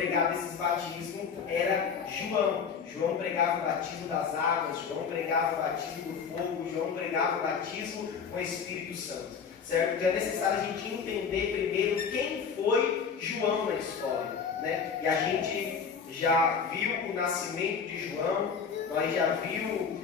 pregava esses batismos era João. João pregava o batismo das águas, João pregava o batismo do fogo, João pregava o batismo com o Espírito Santo. Certo? Então é necessário a gente entender primeiro quem foi João na história, né? E a gente já viu o nascimento de João, nós já viu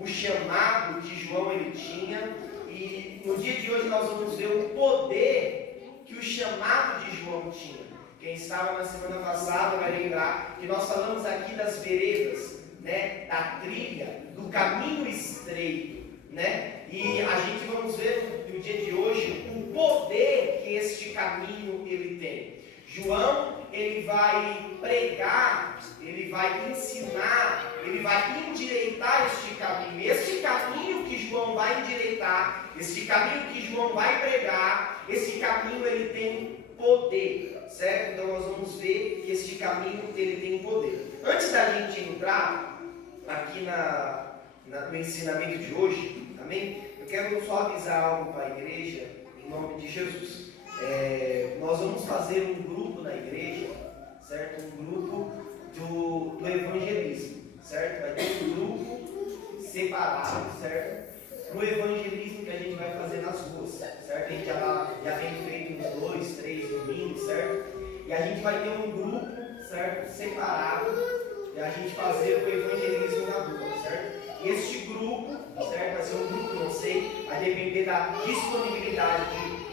o chamado que João ele tinha, e no dia de hoje nós vamos ver o poder que o chamado de João tinha. Quem estava na semana passada vai lembrar que nós falamos aqui das veredas, né? Da trilha, do caminho estreito, né? E a gente vamos ver no dia de hoje o poder que este caminho ele tem. João, ele vai pregar, ele vai ensinar, ele vai endireitar este caminho. Este caminho que João vai endireitar, este caminho que João vai pregar, este caminho ele tem poder, certo? Então nós vamos ver que este caminho ele tem poder. Antes da gente entrar aqui no ensinamento de hoje, amém? Eu quero só avisar algo para a igreja, em nome de Jesus. Nós vamos fazer um grupo na igreja, certo? Um grupo do evangelismo, certo? Vai ter um grupo separado, certo? No evangelismo que a gente vai fazer nas ruas, certo? A gente já tem feito uns 2, 3 domingos, certo? E a gente vai ter um grupo, certo? Separado, e a gente fazer o evangelismo na rua, certo? E este grupo, certo? Vai ser um grupo, não sei, vai depender da disponibilidade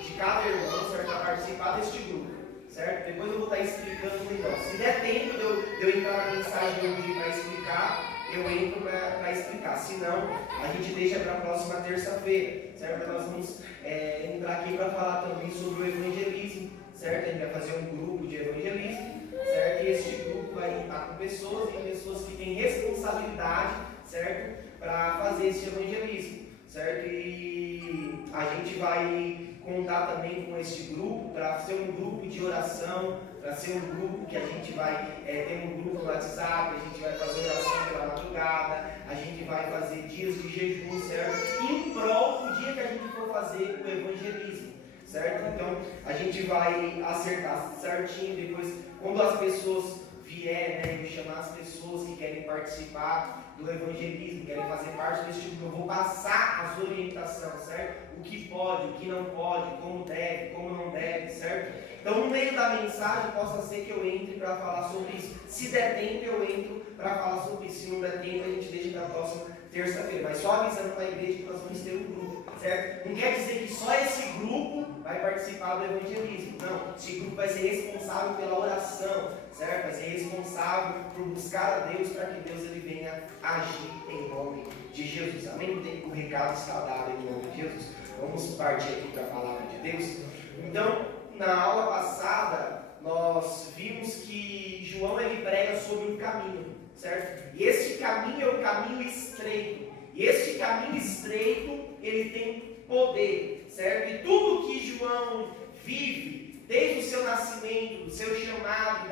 de cada irmão, certo? Para participar deste grupo, certo? Depois eu vou estar explicando melhor. Se der tempo de eu entrar na mensagem hoje para explicar, eu entro para explicar. Se não, a gente deixa para a próxima terça-feira, certo? Nós vamos entrar aqui para falar também sobre o evangelismo, certo? A gente vai fazer um grupo de evangelismo, certo? E este grupo vai estar com pessoas que têm responsabilidade, certo? Para fazer esse evangelismo, certo? E a gente vai contar também com este grupo para ser um grupo de oração, para ser um grupo que a gente vai ter um grupo no WhatsApp, a gente vai fazer oração pela madrugada, a gente vai fazer dias de jejum, certo? Em prol do dia que a gente for fazer o evangelismo, certo? Então a gente vai acertar certinho depois, quando as pessoas vierem, né, eu chamar as pessoas que querem participar do evangelismo, querem fazer parte desse grupo, eu vou passar as orientações, certo? O que pode, o que não pode, como deve, como não deve, certo? Então, no meio da mensagem, possa ser que eu entre para falar sobre isso. Se der tempo, eu entro para falar sobre isso. Se não der tempo, a gente deixa para a próxima terça-feira. Mas só avisando para a igreja que nós vamos ter um grupo, certo? Não quer dizer que só esse grupo vai participar do evangelismo. Não, esse grupo vai ser responsável pela oração, certo? Vai ser responsável por buscar a Deus para que Deus ele venha agir em nome de Jesus. Amém? O recado está dado em nome de Jesus. Vamos partir aqui para a palavra de Deus. Então, na aula passada, nós vimos que João ele prega sobre um caminho, certo? E esse caminho é o caminho estreito. E esse caminho estreito, ele tem poder, certo? E tudo que João vive, desde o seu nascimento, do seu chamado,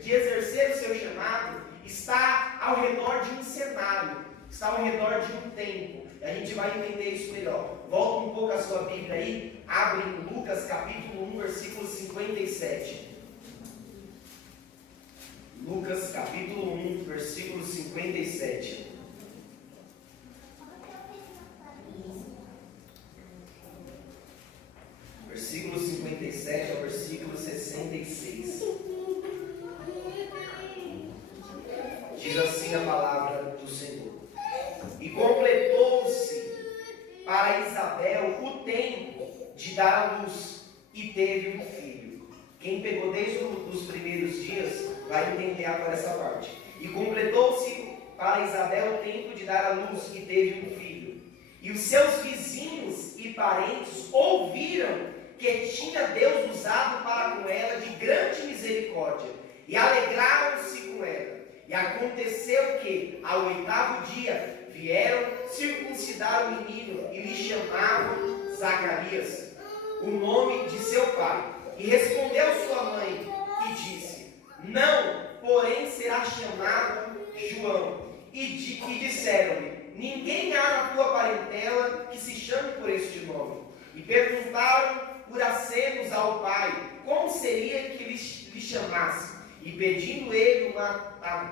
de exercer o seu chamado, está ao redor de um cenário, está ao redor de um tempo. E a gente vai entender isso melhor. Volta um pouco a sua Bíblia aí, abre em Lucas capítulo 1, versículo 57. Lucas capítulo 1, versículo 57. Versículo 57 ao versículo 66. Diz assim a palavra do Senhor. E completou-se para Isabel o tempo de dar à luz, e teve um filho. Quem pegou desde os primeiros dias vai entender agora essa parte. E completou-se para Isabel o tempo de dar à luz, e teve um filho. E os seus vizinhos e parentes ouviram que tinha Deus usado para com ela de grande misericórdia, e alegraram-se com ela. E aconteceu que, ao 8º dia, vieram circuncidar o menino e lhe chamavam Zacarias, o nome de seu pai. E respondeu sua mãe e disse: não, porém será chamado João. E disseram-lhe: ninguém há na tua parentela que se chame por este nome. E perguntaram por acenos ao pai como seria que lhe chamasse. E pedindo ele uma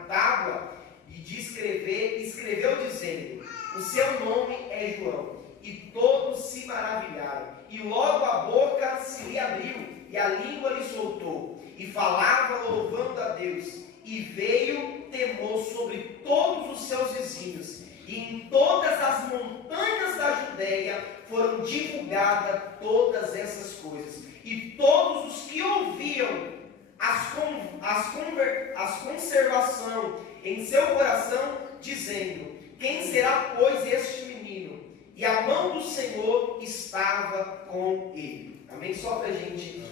tábua de escrever, escreveu dizendo: o seu nome é João. E todos se maravilharam. E logo a boca se lhe abriu, e a língua lhe soltou, e falava louvando a Deus. E veio temor sobre todos os seus vizinhos, e em todas as montanhas da Judéia foram divulgadas todas essas coisas. E todos os que ouviam as conservação em seu coração, dizendo: quem será, pois, este menino? E a mão do Senhor estava com ele. Amém? Só para a gente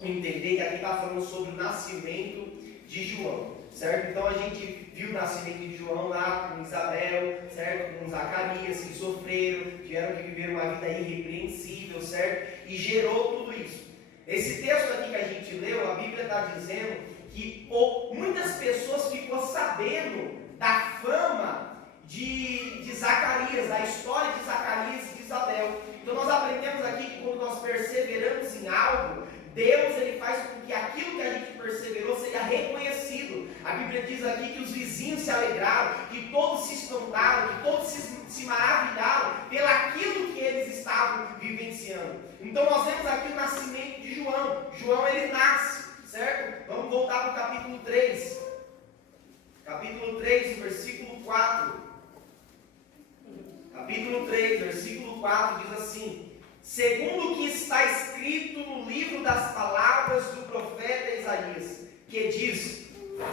entender que aqui está falando sobre o nascimento de João, certo? Então a gente viu o nascimento de João lá com Isabel, certo? Com Zacarias, que sofreram, tiveram que viver uma vida irrepreensível, certo? E gerou tudo isso. Esse texto aqui que a gente leu, a Bíblia está dizendo que muitas pessoas ficou sabendo da fama de Zacarias, da história de Zacarias e de Isabel. Então nós aprendemos aqui que quando nós perseveramos em algo, Deus ele faz com que aquilo que a gente perseverou seja reconhecido. A Bíblia diz aqui que os vizinhos se alegraram, que todos se espantaram, que todos se maravilharam pelaquilo que eles estavam vivenciando. Então nós vemos aqui o nascimento de João. João ele nasce, certo? Vamos voltar para o capítulo 3. Capítulo 3, versículo 4. Capítulo 3, versículo 4 diz assim: segundo o que está escrito no livro das palavras do profeta Isaías, que diz: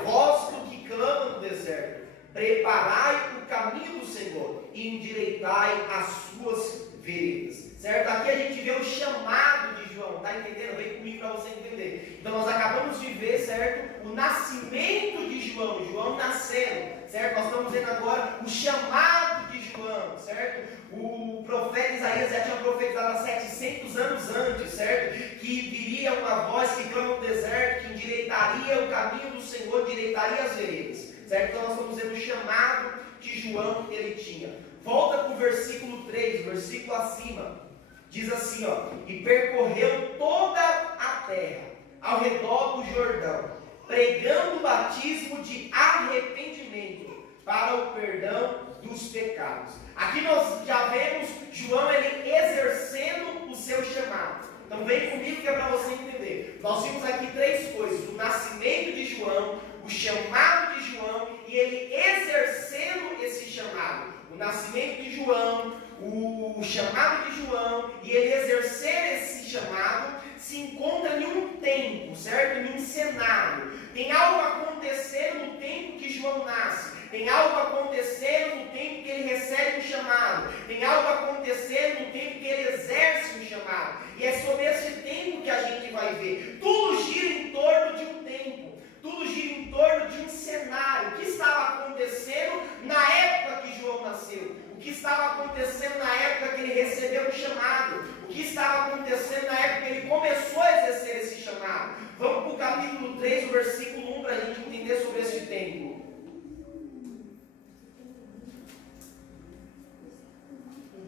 vós que clama no deserto, preparai o caminho do Senhor e endireitai as suas veredas. Certo? Aqui a gente vê o chamado de João, tá entendendo? Vem comigo para você entender. Então nós acabamos de ver, certo? O nascimento de João, João nascendo, certo? Nós estamos vendo agora o chamado de João, certo? O profeta Isaías já tinha profetizado há 700 anos antes, certo? Que viria uma voz que clama no deserto, que endireitaria o caminho do Senhor, endireitaria as veredas, certo? Então nós estamos vendo o chamado que João ele tinha. Volta para o versículo 3, versículo acima. Diz assim, ó: e percorreu toda a terra, ao redor do Jordão, pregando o batismo de arrependimento para o perdão dos pecados. Aqui nós já vemos João ele exercendo o seu chamado. Então vem comigo que é para você entender. Nós vimos aqui três coisas: o nascimento de João, o chamado de João e ele exercendo esse chamado. O nascimento de João, o chamado de João e ele exercer esse chamado se encontra em um tempo, certo? Em um cenário. Tem algo acontecendo no tempo que João nasce. Tem algo acontecendo no tempo que ele recebe um chamado. Tem algo acontecendo no tempo que ele exerce um chamado. E é sobre esse tempo que a gente vai ver. Tudo gira em torno de um tempo. Tudo gira em torno de um cenário. O que estava acontecendo na época que João nasceu? O que estava acontecendo na época que ele recebeu o chamado? O que estava acontecendo na época que ele começou a exercer esse chamado? Vamos para o capítulo 3, o versículo 1, para a gente entender sobre esse tempo.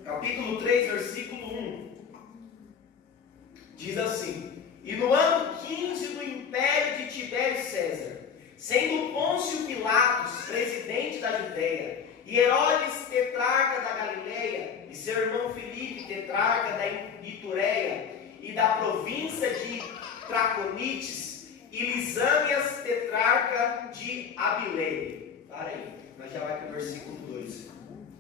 Capítulo 3, versículo 1. Diz assim: e no ano 15 do império de Tibério César, sendo Pôncio Pilatos presidente da Judéia, e Herodes tetrarca da Galileia, e seu irmão Filipe tetrarca da Itureia, e da província de Traconites, e Lisânias tetrarca de Abilene. Para aí, mas já vai para o versículo 2.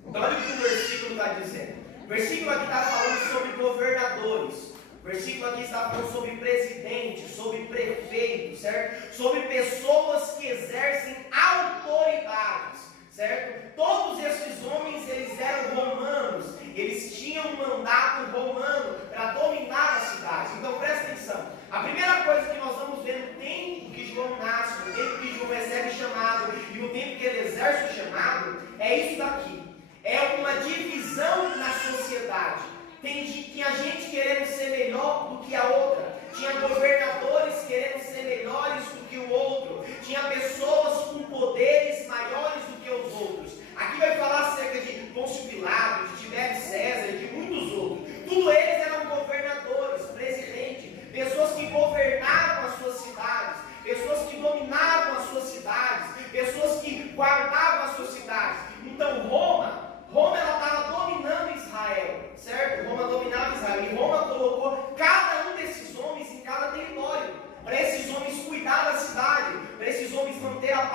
Então olha o que o versículo está dizendo. O versículo aqui está falando sobre governadores. O versículo aqui está falando sobre presidente, sobre prefeito, certo? Sobre pessoas que exercem autoridades, certo? Todos esses homens, eles eram romanos. Eles tinham um mandato romano para dominar as cidades. Então presta atenção. A primeira coisa que nós vamos ver no tempo que João nasce, no tempo que João recebe o chamado e no tempo que ele exerce o chamado, é isso daqui. É uma divisão na sociedade. Tinha gente querendo ser melhor do que a outra. Tinha governadores querendo ser melhores do que o outro. Tinha pessoas com poderes maiores do que os outros. Aqui vai falar acerca de Pôncio Pilatos, de Tibério César e de muitos outros. Tudo eles eram governadores, presidentes, pessoas que governavam as suas cidades, pessoas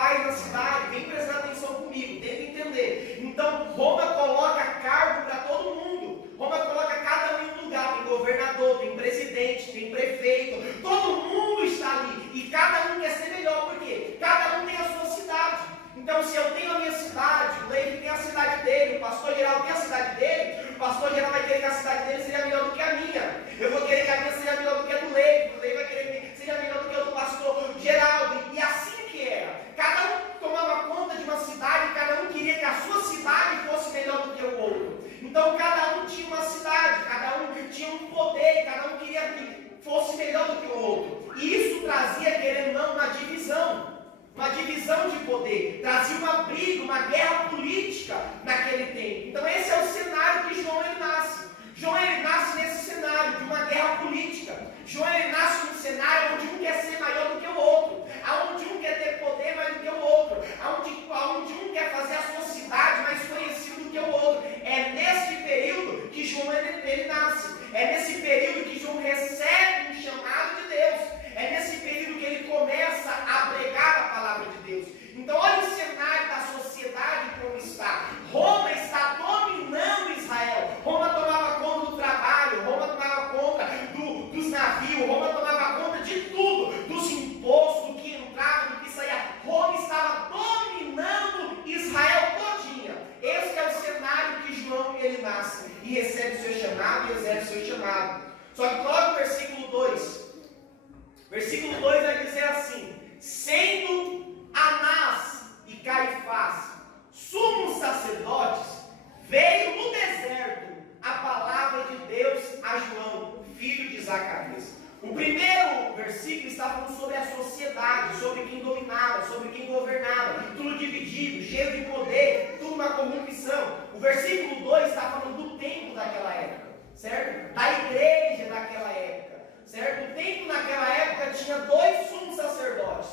faz na cidade, vem prestar atenção comigo, tenta entender. Então, Roma coloca cargo para todo mundo. Roma coloca cada um em um lugar. Tem governador, tem presidente, tem prefeito. Todo mundo está ali. E cada um quer ser melhor. Por quê? Cada um tem a sua cidade. Então, se eu tenho a minha cidade, o Leite tem a cidade dele, o pastor geral tem a cidade dele, o pastor geral vai querer que a cidade dele seja melhor do que a minha. Eu vou querer que a minha seja melhor do que a do Leite, o Leite vai querer que seja melhor do que a do pastor Geraldo. E assim que era. Cada um tomava conta de uma cidade, cada um queria que a sua cidade fosse melhor do que o outro. Então, cada um tinha uma cidade, cada um tinha um poder, cada um queria que fosse melhor do que o outro. E isso trazia, querendo ou não, uma divisão de poder, trazia uma briga, uma guerra política naquele tempo. Então esse é o cenário que João ele nasce. João ele nasce nesse cenário de uma guerra política. João ele nasce num cenário onde um quer ser maior do que o outro, onde um quer ter poder mais do que o outro, onde um quer fazer a sua cidade mais conhecida do que o outro. É nesse período que João ele nasce. É nesse período que João recebe um chamado de Deus. É nesse período que ele começa a pregar a palavra de Deus. Então olha o cenário da sociedade como está. Roma está dominando Israel. Roma tomava conta do trabalho, Roma tomava conta dos navios, Roma tomava conta de tudo, dos impostos, do que entrava, do que saía. Roma estava dominando Israel todinha. Esse é o cenário que João ele nasce e recebe o seu chamado e exerce o seu chamado. Só que coloca o versículo 2. Versículo 2 vai dizer assim: sendo Anás e Caifás sumos sacerdotes, veio no deserto a palavra de Deus a João, filho de Zacarias. O primeiro versículo está falando sobre a sociedade, sobre quem dominava, sobre quem governava, tudo dividido, cheio de poder, tudo uma corrupção. O versículo 2 está falando do templo daquela época, certo? Da igreja daquela época. Certo? O templo naquela época tinha dois sumos sacerdotes,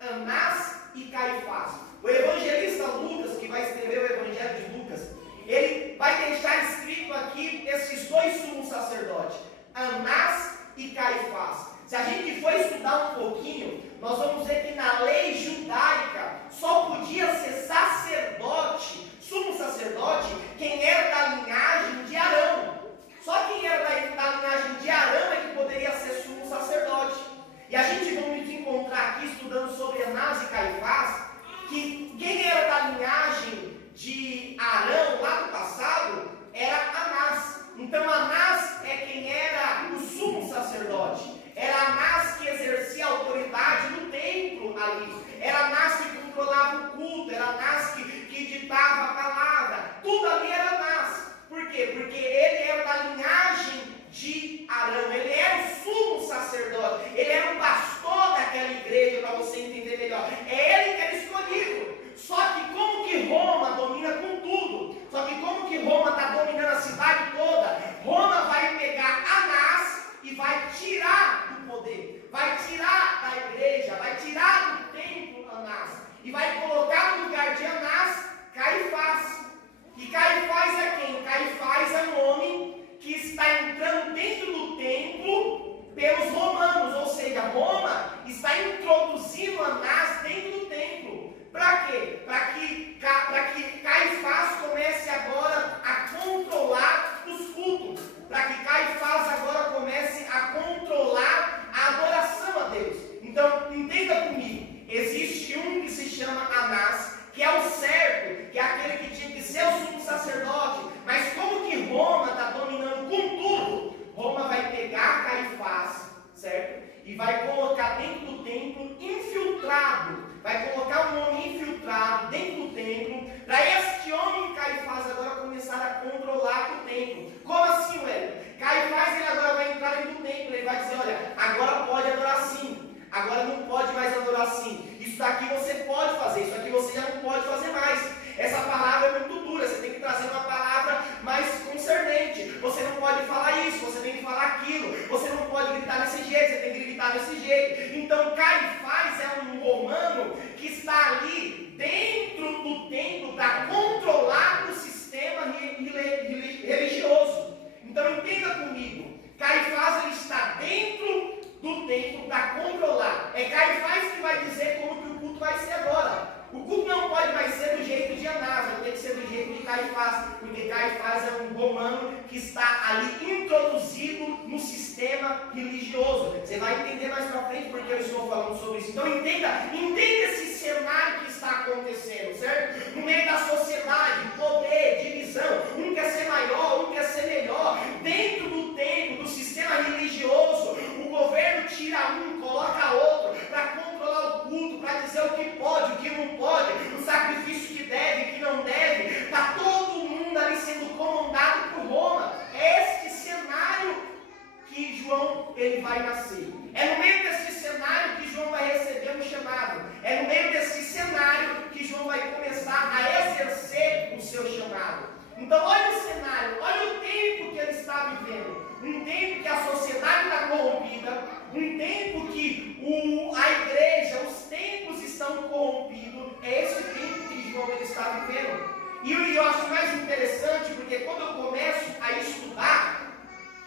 Anás e Caifás. O evangelista Lucas, que vai escrever o evangelho de Lucas, ele vai deixar escrito aqui esses dois sumos sacerdotes, Anás e Caifás. Se a gente for estudar um pouquinho, nós vamos ver que na lei judaica só podia ser sacerdote, sumo sacerdote, quem era da linhagem de Arão. Só quem era da linhagem de Arão é que poderia ser sumo sacerdote. E a gente vamos encontrar aqui, estudando sobre Anás e Caifás, que quem era da linhagem de Arão lá no passado era Anás. Então Anás é quem era o sumo sacerdote. Era Anás que exercia a autoridade no templo ali. Era Anás que controlava o culto. Era Anás que ditava a palavra. Tudo ali era Anás. Por quê? Porque ele era da linhagem de Arão, ele era o sumo sacerdote, ele era o pastor daquela igreja, para você entender melhor. É ele que era escolhido. Só que como que Roma domina com tudo, só que como que Roma está dominando a cidade toda, Roma vai pegar Anás e vai tirar do poder, vai tirar da igreja, vai tirar do templo Anás, e vai colocar no lugar de Anás, Caifás. E Caifás é quem? Caifás é um homem que está entrando dentro do templo pelos romanos, ou seja, Roma está introduzindo Anás dentro do templo. Para quê? Para que Caifás comece agora a controlar os cultos, para que Caifás agora comece a controlar a adoração a Deus. Então, entenda comigo, existe um que se chama Anás, que é o certo, que é aquele que tinha que ser o sumo sacerdote, mas como que Roma está dominando com tudo, Roma vai pegar Caifás, certo? E vai colocar dentro do templo infiltrado, vai colocar um homem infiltrado dentro do templo, para este homem Caifás agora começar a controlar o templo. Como assim, Wellington? Caifás ele agora vai entrar dentro do templo, ele vai dizer, olha, agora pode adorar sim. Agora não pode mais adorar assim. Isso daqui você pode fazer, isso aqui você já não pode fazer mais. está ali introduzido no sistema religioso. Você vai entender mais para frente porque eu estou falando sobre isso. Então entenda esse cenário que está acontecendo, certo? No meio da sociedade, poder, divisão, um quer ser maior, um quer ser melhor. Dentro do templo, do sistema religioso, o governo tira um, coloca outro, para controlar o culto, para dizer o que pode, o que não pode, o sacrifício que deve, o que não deve. Está todo mundo ali sendo comandado por Roma. É este cenário que João ele vai nascer. É no meio desse cenário que João vai receber um chamado. É no meio desse cenário que João vai começar a exercer o seu chamado. Então olha o cenário, olha o tempo que ele está vivendo. Um tempo que a sociedade está corrompida, um tempo que a igreja, os templos estão corrompidos. É esse tempo que João ele está vivendo. E eu acho mais interessante porque quando eu começo a estudar,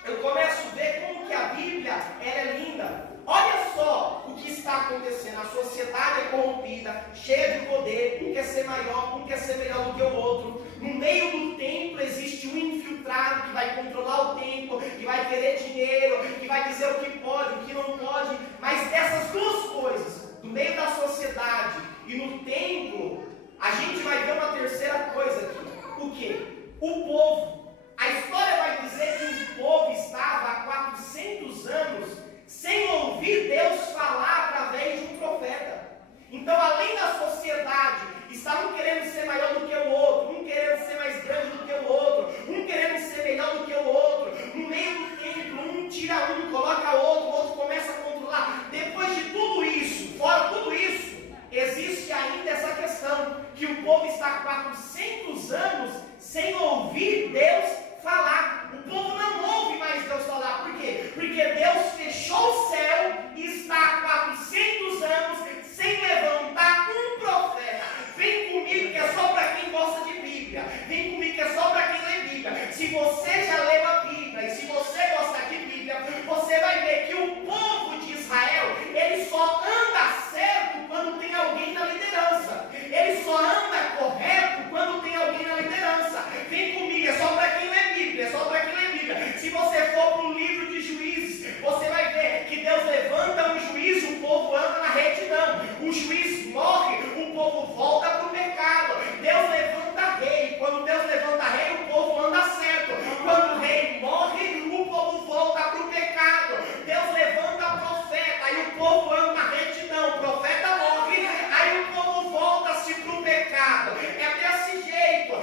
eu começo a ver como que a Bíblia ela é linda. Olha só o que está acontecendo. A sociedade é corrompida, cheia de poder. Um quer ser maior, um quer ser melhor do que o outro. No meio do templo existe um infiltrado que vai controlar o templo, que vai querer dinheiro, que vai dizer o que pode, o que não pode. Mas dessas duas coisas, no meio da sociedade e no templo, a gente vai ver uma terceira coisa aqui. O quê? O povo. A história vai dizer que o povo estava há 400 anos sem ouvir Deus falar através de um profeta. Então, além da sociedade, estavam querendo ser maior do que o outro, um querendo ser mais grande do que o outro, um querendo ser melhor do que o outro. No meio do templo, um tira um, coloca outro, o outro começa a controlar. Depois de tudo isso, fora tudo isso, existe ainda essa questão que o povo está há 400 anos sem ouvir Deus falar. O povo não ouve mais Deus falar. Por quê? Porque Deus fechou o céu e está há 400 anos sem levantar um profeta. Vem comigo que é só para quem gosta de Bíblia. Vem comigo que é só para quem lê Bíblia. Se você já leu a Bíblia e se você gosta de Bíblia, você vai ver que o povo de Israel, ele só anda certo quando tem alguém na liderança. Ele só anda correto quando tem alguém na liderança. Vem comigo, é só para quem lê Bíblia, é só para quem lê Bíblia. Se você for para o livro de Juízes, você vai ver que Deus levanta um juiz, o povo anda na retidão. O juiz morre, o povo volta para o pecado. Deus levanta rei. Quando Deus levanta rei, o povo anda certo. Quando o rei morre, o povo volta para o pecado. Deus levanta profeta, aí o povo anda na retidão. O profeta morre, aí o povo volta-se para o pecado. É desse jeito.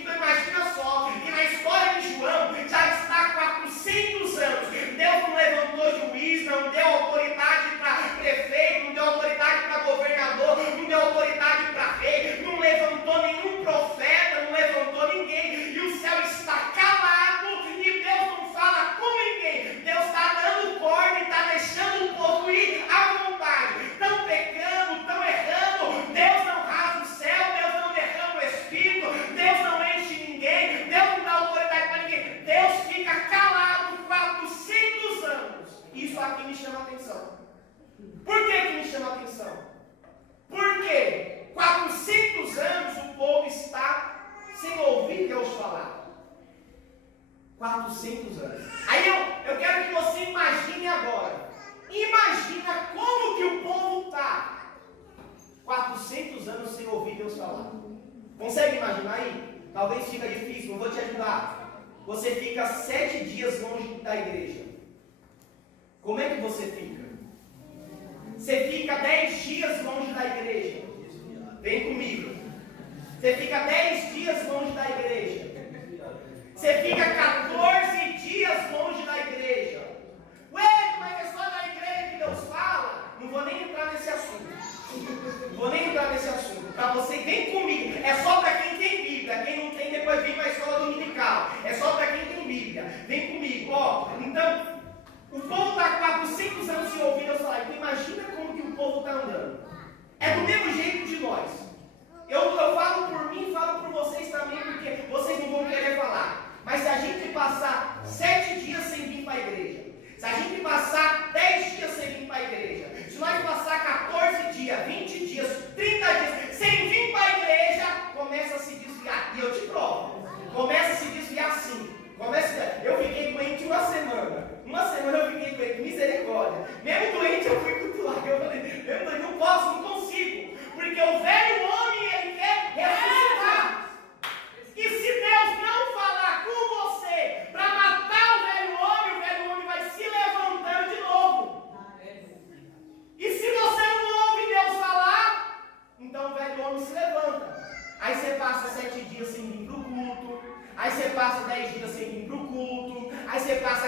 Então imagina só, que na história de João já está há 400 anos. Deus não levantou juiz, não deu autoridade para prefeito, não deu autoridade para governador, não deu autoridade para rei, não levantou nenhum profeta, não levantou ninguém. E o céu está calado e Deus não fala com ninguém. Deus está dando corda e está deixando o povo ir à vontade. Estão pecando, estão errando. Deus não rasga o céu, Deus não derrama o Espírito, Deus não enche ninguém, Deus não dá autoridade para ninguém. Deus fica calado 400 anos. Isso aqui me chama a atenção. Por que me chama a atenção? Porque 400 anos o povo está sem ouvir Deus falar. 400 anos. Aí eu quero que você imagine agora. Imagina como que o povo está 400 anos sem ouvir Deus falar. Consegue imaginar aí? Talvez fica difícil, não vou te ajudar. Você fica 7 dias longe da igreja. Como é que você fica? Você fica 10 dias longe da igreja. Vem comigo. Você fica 10 dias longe da igreja. Você fica 14 dias longe da igreja. Ué, mas é só na igreja que Deus fala? Não vou nem entrar nesse assunto. Para você, vem comigo. É só para quem tem Bíblia. Quem não tem, depois vem para a escola dominical. É só para quem tem Bíblia. Vem comigo. Ó, então, o povo está há 400 anos sem ouvir Deus falar. Então imagina como que o povo está andando. É do mesmo jeito de nós. Eu falo por mim e falo por vocês também, porque vocês não vão querer falar. Mas se a gente passar 7 dias sem vir para a igreja, se a gente passar 10 dias sem vir para a igreja, se nós passar 14 dias, 20 dias, 30 dias sem vir para a igreja, começa a se desviar. E eu te provo. Começa a se desviar sim. Começa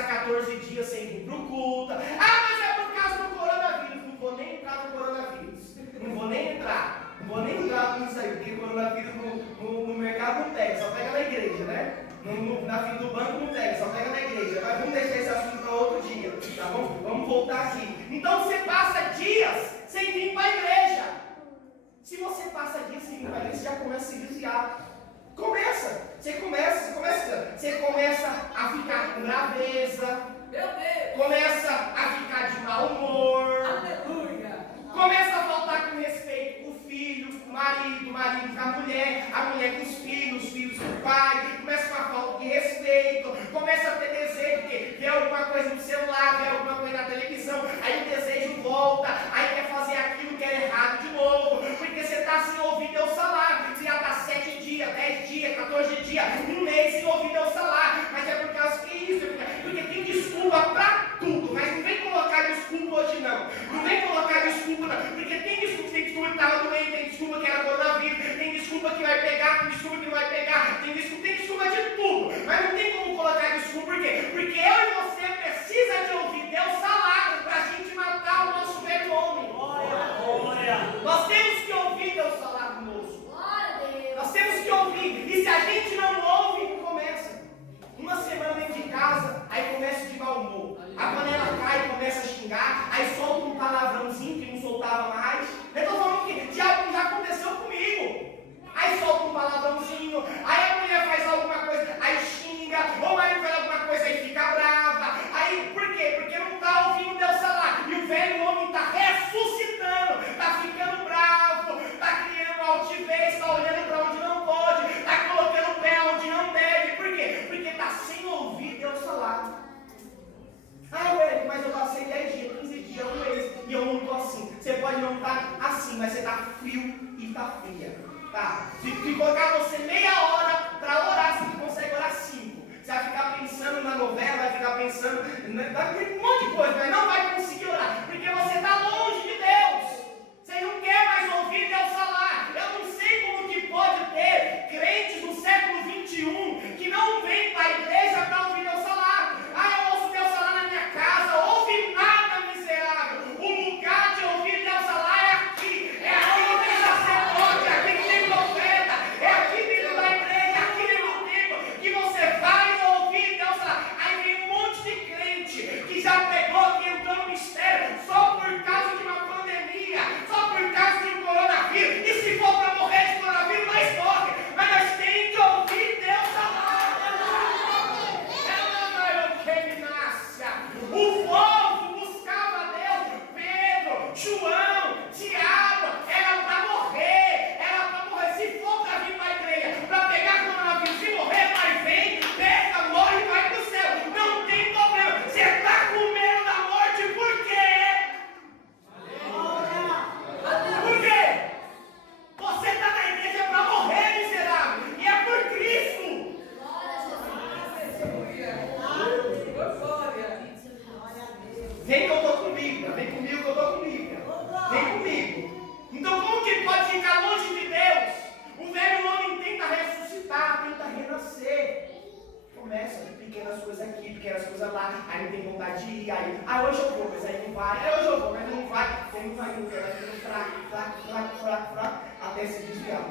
passa 14 dias sem vir para o culto. Ah, mas é por causa do coronavírus. Não vou nem entrar no coronavírus. Não vou nem entrar. Não vou nem entrar nisso aí, porque coronavírus no mercado não pega, só pega na igreja, né? Na fila do banco não pega, só pega na igreja. Mas vamos deixar esse assunto para outro dia, tá bom? Vamos voltar aqui. Então você passa dias sem vir para a igreja. Se você passa dias sem vir para a igreja, você já começa a se desviar. Você começa a ficar com graveza. Meu Deus. Começa a ficar de mau humor. Aleluia. Começa a faltar com respeito com o filho, com o marido com a mulher com os filhos com o pai. Começa com a falta de respeito. Começa a ter desejo de ver alguma coisa no celular, ver alguma coisa na televisão. Aí o desejo volta, aí quer fazer aquilo que é errado de novo. Porque você está sem ouvir Deus falar. Você já está 7 dias, 10 dias, 14 dias, um mês sem ouvir Deus falar. Mas é por causa que isso, porque tem desculpa para tudo. Mas não vem colocar desculpa hoje não. Não vem colocar desculpa não. Porque tem desculpa que estava doente, tem desculpa que era coronavírus, tem desculpa que vai pegar, tem desculpa que não vai pegar, tem desculpa de tudo. Mas não tem como colocar desculpa, por quê? Porque eu e você precisa de ouvir Deus falar para a gente matar o nosso velho homem. Nós temos que ouvir Deus falar conosco. Nós temos que ouvir. E se a gente não ouve, começa. Uma semana dentro de casa, aí começa de mau humor. A panela cai, começa a xingar, aí solta um palavrãozinho que não soltava mais. Eu estou falando que já aconteceu comigo. Aí solta um palavrãozinho, aí a mulher faz alguma coisa, aí xinga, ou o marido faz alguma coisa e fica brava. Aí, por quê? Porque não está ouvindo Deus falar. E o velho homem está ressuscitando, está ficando bravo, está criando altivez, está olhando para onde não pode, está colocando o pé onde não deve. Por quê? Porque está sem ouvir Deus falar. Ah, velho, mas eu passei 10 dias, 15 dias, um mês, e eu não estou assim. Você pode não estar assim, mas você está frio e está fria. Tá? Se colocar você meia hora para orar, você não consegue orar 5. Você vai ficar pensando na novela, vai ficar pensando em um monte de coisa, mas não vai conseguir orar, porque você está longe de Deus. Você não quer mais ouvir Deus falar. Eu não sei como que pode ter crentes no século 21 que não vêm para a igreja para ouvir Deus falar. Ah, eu ouço Deus falar na minha casa. Ouve nada, miserável. O lugar de ouvir Deus falar é aqui. É aqui que tem sacerdote, é aqui que tem profeta, é aqui dentro da igreja, é aqui dentro do templo que você vai ouvir Deus falar. Aí vem um monte de crente que já pegou, que entrou no mistério só por causa de uma pandemia, só por causa de um coronavírus. E se for para morrer de coronavírus, nós morre. Mas nós temos que ouvir Deus falar. O povo buscava Deus. Pedro, João, Tiago, era para morrer, se for para vir para a igreja, para pegar coronavírus e morrer, mas vem, pega, morre e vai para o céu, não tem problema. Você está com medo da morte, por quê? Por quê? Você está na igreja para morrer, miserável, e é por Cristo. Vem que eu estou com Bíblia, vem comigo que eu estou com Bíblia. Vem comigo. Então como que pode ficar longe de Deus? O velho homem tenta ressuscitar, tenta renascer. Começa de pequenas coisas aqui, pequenas coisas lá. Aí não tem vontade de ir, aí hoje eu vou, mas aí não vai. Aí hoje eu vou, mas não vai. Aí não vai, vai ficando fraco, até se desviar.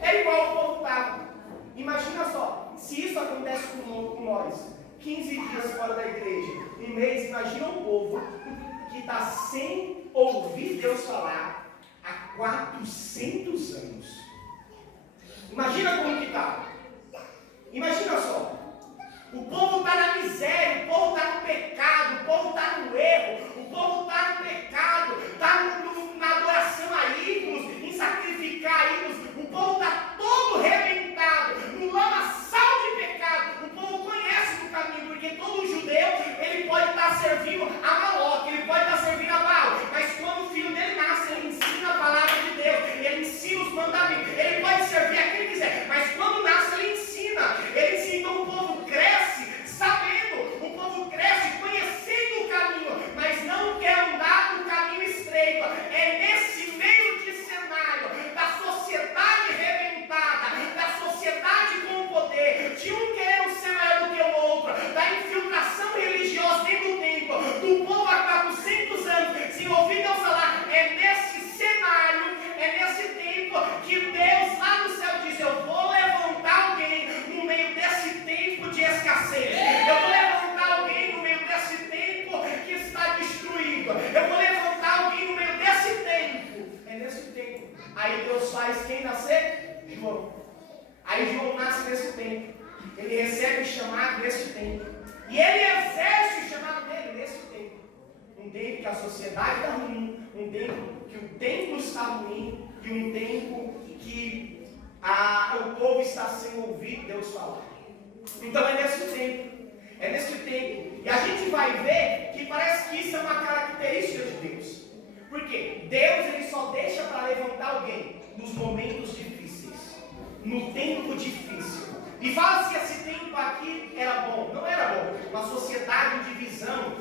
É igual o povo estava. Imagina só, se isso acontece com nós. 15 dias fora da igreja, um mês, imagina um povo que está sem ouvir Deus falar há 400 anos. Imagina como que está. Imagina só. O povo está na miséria, o povo está no pecado, o povo está no erro, o povo está no pecado, está na adoração a ídolos, em sacrificar ídolos. O povo está todo rebentado, no lamaçal de pecado. O povo conhece o caminho, porque todo judeu, ele pode estar servindo a Maloque, ele pode estar servindo a Baal, mas quando o filho dele nasce, ele ensina a palavra de Deus, ele ensina os mandamentos, ele pode servir a quem ele quiser, mas quando nasce, ele ensina. Então o povo cresce sabendo, o povo cresce conhecendo o caminho, mas não quer andar no caminho estreito. É faz quem nascer? João. Aí João nasce nesse tempo. Ele recebe o chamado nesse tempo. E ele exerce o chamado dele nesse tempo. Um tempo que a sociedade está ruim, um tempo que o templo está ruim, e um tempo que o povo está sem ouvir Deus falar. Então é nesse tempo. É nesse tempo. E a gente vai ver que parece que isso é uma característica de Deus. Por quê? Deus ele só deixa para levantar alguém nos momentos difíceis. No tempo difícil. E fala se esse tempo aqui era bom. Não era bom. Uma sociedade em divisão,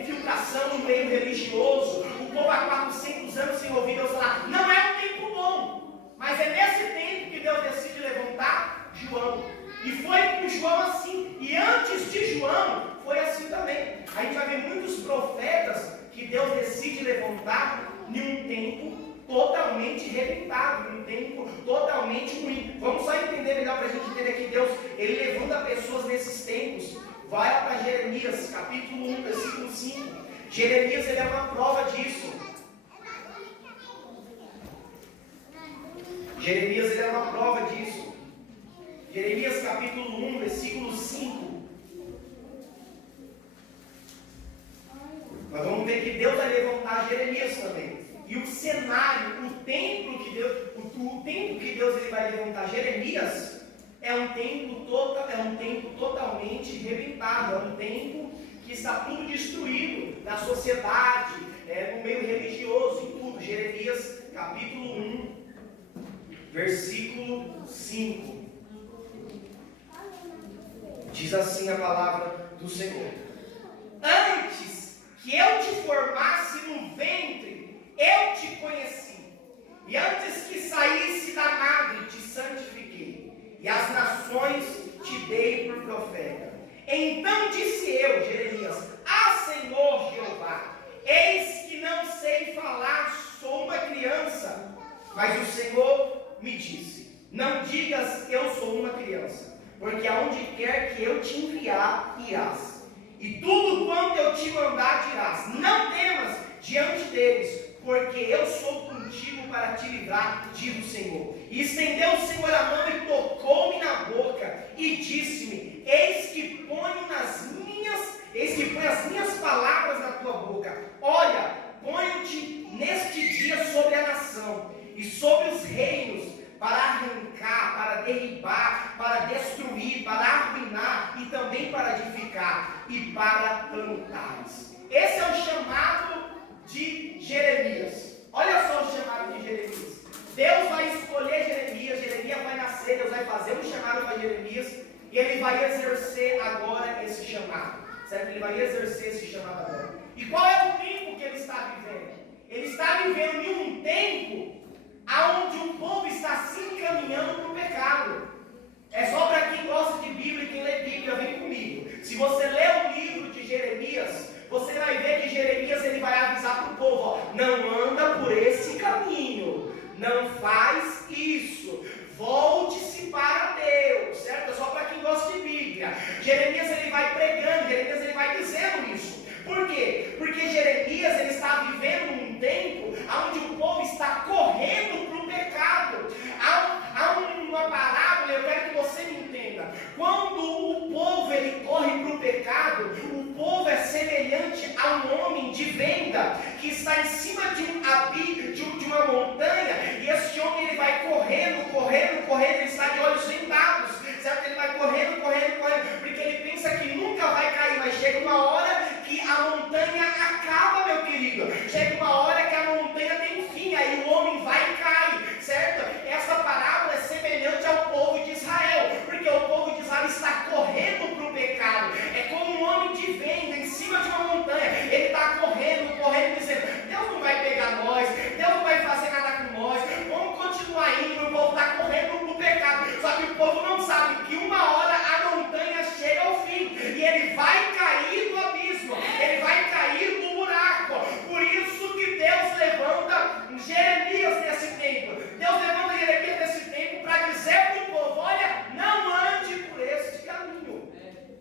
infiltração no meio religioso, o povo há 400 anos sem ouvir Deus falar. Não é um tempo bom. Mas é nesse tempo que Deus decide levantar João. E foi com João assim. E antes de João, foi assim também. A gente vai ver muitos profetas que Deus decide levantar em um tempo totalmente rebentado, em um tempo totalmente ruim. Vamos só entender melhor para a gente entender que Deus, ele levanta pessoas nesses tempos. Vai lá para Jeremias, capítulo 1, versículo 5. Jeremias, ele é uma prova disso. Jeremias, ele é uma prova disso. Jeremias, capítulo 1, versículo 5. Nós vamos ver que Deus vai levantar Jeremias também. E o cenário, o tempo que Deus ele vai levantar Jeremias é um tempo totalmente rebentado, é um tempo que está tudo destruído na sociedade, no meio religioso e tudo. Jeremias capítulo 1, versículo 5. Diz assim a palavra do Senhor: antes que eu te formasse no ventre, eu te conheci, e antes que saísse da madre, te santifiquei, e as nações te dei por profeta. Então disse eu, Jeremias: Senhor Jeová, eis que não sei falar, sou uma criança. Mas o Senhor me disse: não digas eu sou uma criança, porque aonde quer que eu te enviar, irás, e tudo quanto eu te mandar dirás. Não temas diante deles, porque eu sou contigo para te livrar, diz o Senhor. E estendeu o Senhor a mão e tocou-me na boca, e disse-me: eis que ponho as minhas palavras na tua boca. Olha, ponho-te neste dia sobre a nação, e sobre os reinos, para arrancar, para derribar, para destruir, para arruinar, e também para edificar, e para plantares. Esse é o chamado de Jeremias. Olha só o chamado de Jeremias. Deus vai escolher Jeremias, Jeremias vai nascer, Deus vai fazer um chamado para Jeremias, e ele vai exercer agora esse chamado. Certo? Ele vai exercer esse chamado agora. E qual é o tempo que ele está vivendo? Ele está vivendo em um tempo onde o povo está se encaminhando para o pecado. É só para quem gosta de Bíblia e quem lê Bíblia, vem comigo. Se você ler o livro de Jeremias, você vai ver que Jeremias ele vai avisar para o povo: ó, não anda por esse caminho, não faz isso, volte-se para Deus, certo? É só para quem gosta de Bíblia. Jeremias ele vai pregando, Jeremias ele vai dizendo isso. Por quê? Porque Jeremias ele está vivendo um tempo onde o povo está correndo para o pecado. Há uma parábola, eu quero que você me entenda. Quando o povo ele corre para o pecado, o povo é semelhante a um homem de venda que está em cima de uma montanha, e esse homem ele vai correndo, ele está de olhos vendados, certo? Ele vai correndo, porque ele pensa que nunca vai cair, mas chega uma hora que a montanha acaba, meu querido. Chega uma hora que a montanha tem fim, aí o homem vai e cai, certo? Essa parábola é semelhante ao povo de Israel, porque o povo de Israel está correndo para o pecado. É como um homem de venda em cima de uma montanha. Ele está correndo, dizendo: Deus não vai pegar nós, Deus não vai fazer nada com nós, vamos continuar indo. O povo está correndo para o pecado, só que o povo não sabe que uma hora a montanha chega ao fim, e ele vai cair no abismo, ele vai cair no buraco. Por isso que Deus levanta Jeremias nesse tempo. Deus levanta Jeremias nesse tempo para dizer para o povo: olha, não ande por este caminho.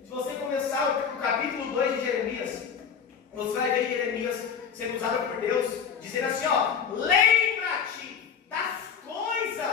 Se você começar o capítulo 2 de Jeremias, você vai ver Jeremias sendo usado por Deus, dizendo assim: ó, lembra-te das coisas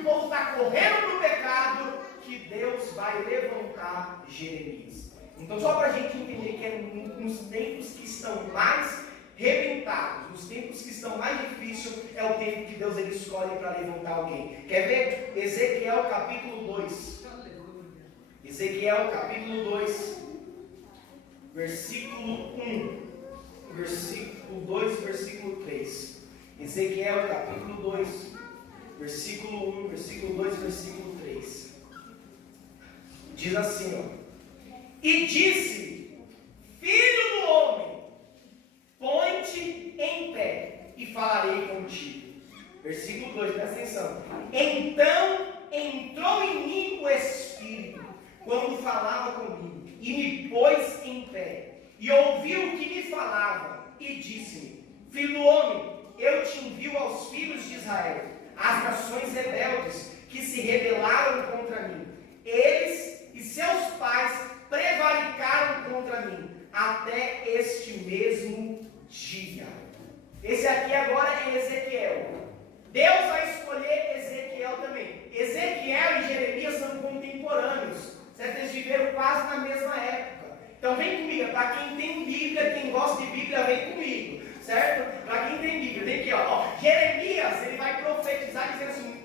o povo está correndo para o pecado, que Deus vai levantar Jeremias. Então, só para a gente entender que é nos tempos que estão mais rebentados, nos tempos que estão mais difíceis, é o tempo que Deus ele escolhe para levantar alguém. Quer ver? Ezequiel capítulo 2. Ezequiel capítulo 2, versículo 1. Versículo 2, versículo 3. Ezequiel capítulo 2, versículo 1, versículo 2, versículo 3. Diz assim, ó. E disse: Filho do homem, põe-te em pé e falarei contigo. Versículo 2, presta atenção. Então entrou em mim o Espírito, quando falava comigo, e me pôs em pé, e ouviu o que me falava, e disse-me: Filho do homem, eu te envio aos filhos de Israel, às nações rebeldes, que se rebelaram contra mim. Eles e seus pais prevaricaram contra mim, até este mesmo dia. Esse aqui agora é Ezequiel. Deus vai escolher Ezequiel também. Ezequiel e Jeremias são contemporâneos, certo? Eles viveram quase na mesma época. Então vem comigo, para quem tem Bíblia, quem gosta de Bíblia, vem comigo, certo? Para quem tem Bíblia, vem aqui, ó. Jeremias, ele vai profetizar dizendo assim: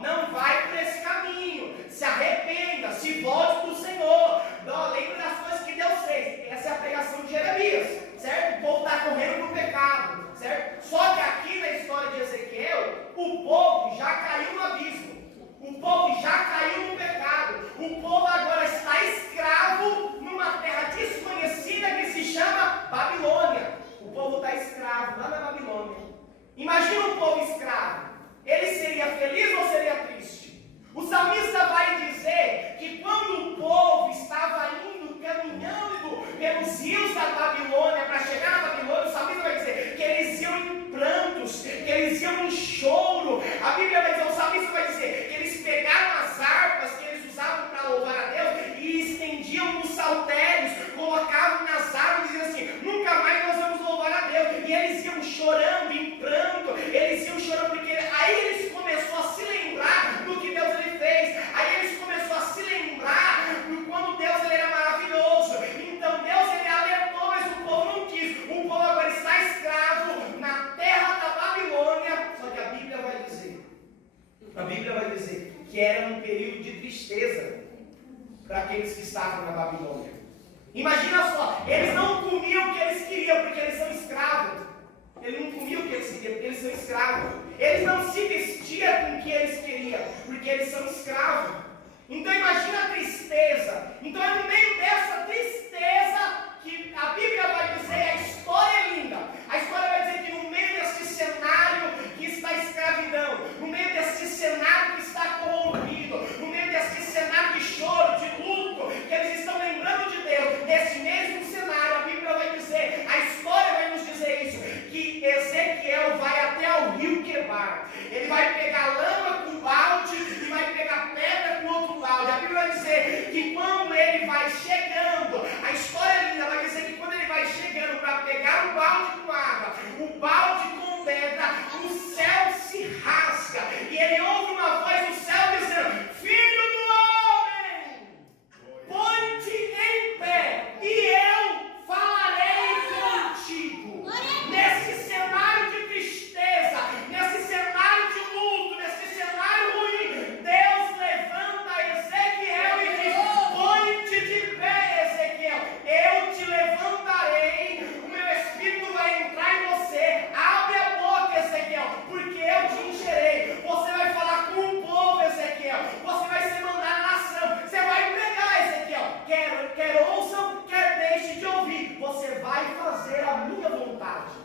não vai por esse caminho, se arrependa, se volte para o Senhor, lembre das coisas que Deus fez. Essa é a pregação de Jeremias, certo? O povo está correndo para o pecado, certo? Só que aqui na história de Ezequiel, o povo já caiu no abismo, o povo já caiu no pecado, o povo agora está escravo numa terra desconhecida que se chama Babilônia. O povo está escravo lá na Babilônia. Imagina um povo escravo, ele seria feliz ou seria triste? O salmista vai dizer que quando o povo estava indo, caminhando pelos rios da Babilônia, para chegar na Babilônia, o salmista vai dizer que eles iam em prantos, que eles iam em choro. A Bíblia vai dizer, o salmista vai dizer que eles pegaram as harpas que eles usavam para louvar a Deus e estendiam nos saltérios, colocavam nas árvores e diziam assim: nunca mais nós vamos louvar a Deus. E eles iam chorando em pranto, eles iam chorando, porque aí eles começaram a se lembrar do que Deus ele fez. Aí eles começaram a se lembrar de quando Deus ele era maravilhoso. Então Deus ele alertou, mas o povo não quis. O povo agora está escravo na terra da Babilônia. Só que a Bíblia vai dizer que era um período de tristeza para aqueles que estavam na Babilônia. Imagina só, eles não comiam o que eles queriam porque eles são escravos. Eles não comiam o que eles queriam porque eles são escravos. Eles não se vestiam com o que eles queriam porque eles são escravos. Então imagina a tristeza. Então é no meio dessa tristeza que a Bíblia vai dizer, a história é linda. A história vai dizer que no meio desse cenário que está a escravidão, no meio desse cenário que está corrompido, no meio desse cenário de choro, de luto, que eles estão lembrando de Deus, nesse mesmo cenário, a Bíblia vai dizer, a história vai nos dizer isso, que Ezequiel vai até o rio Quebar. Ele vai pegar lama com balde e vai pegar pedra com outro balde. A Bíblia vai dizer que quando ele vai chegando, a história é linda, vai dizer que quando ele vai chegando para pegar o balde com água, o balde com pedra, o céu se rasga e ele ouve uma voz do céu dizendo: Filho do homem, põe-te em pé e eu falarei contigo. Nesse cenário de tristeza, nesse cenário de luto, nesse cenário ruim, Deus levanta Ezequiel e diz: põe-te de pé, Ezequiel, eu te levantarei, o meu Espírito vai entrar em você, abre a boca, Ezequiel, porque eu te encherei. Você vai falar com o povo, Ezequiel, você vai ser mandado à nação, você vai pregar, Ezequiel, quer ouçam, quer deixe de ouvir, você vai fazer a minha vontade.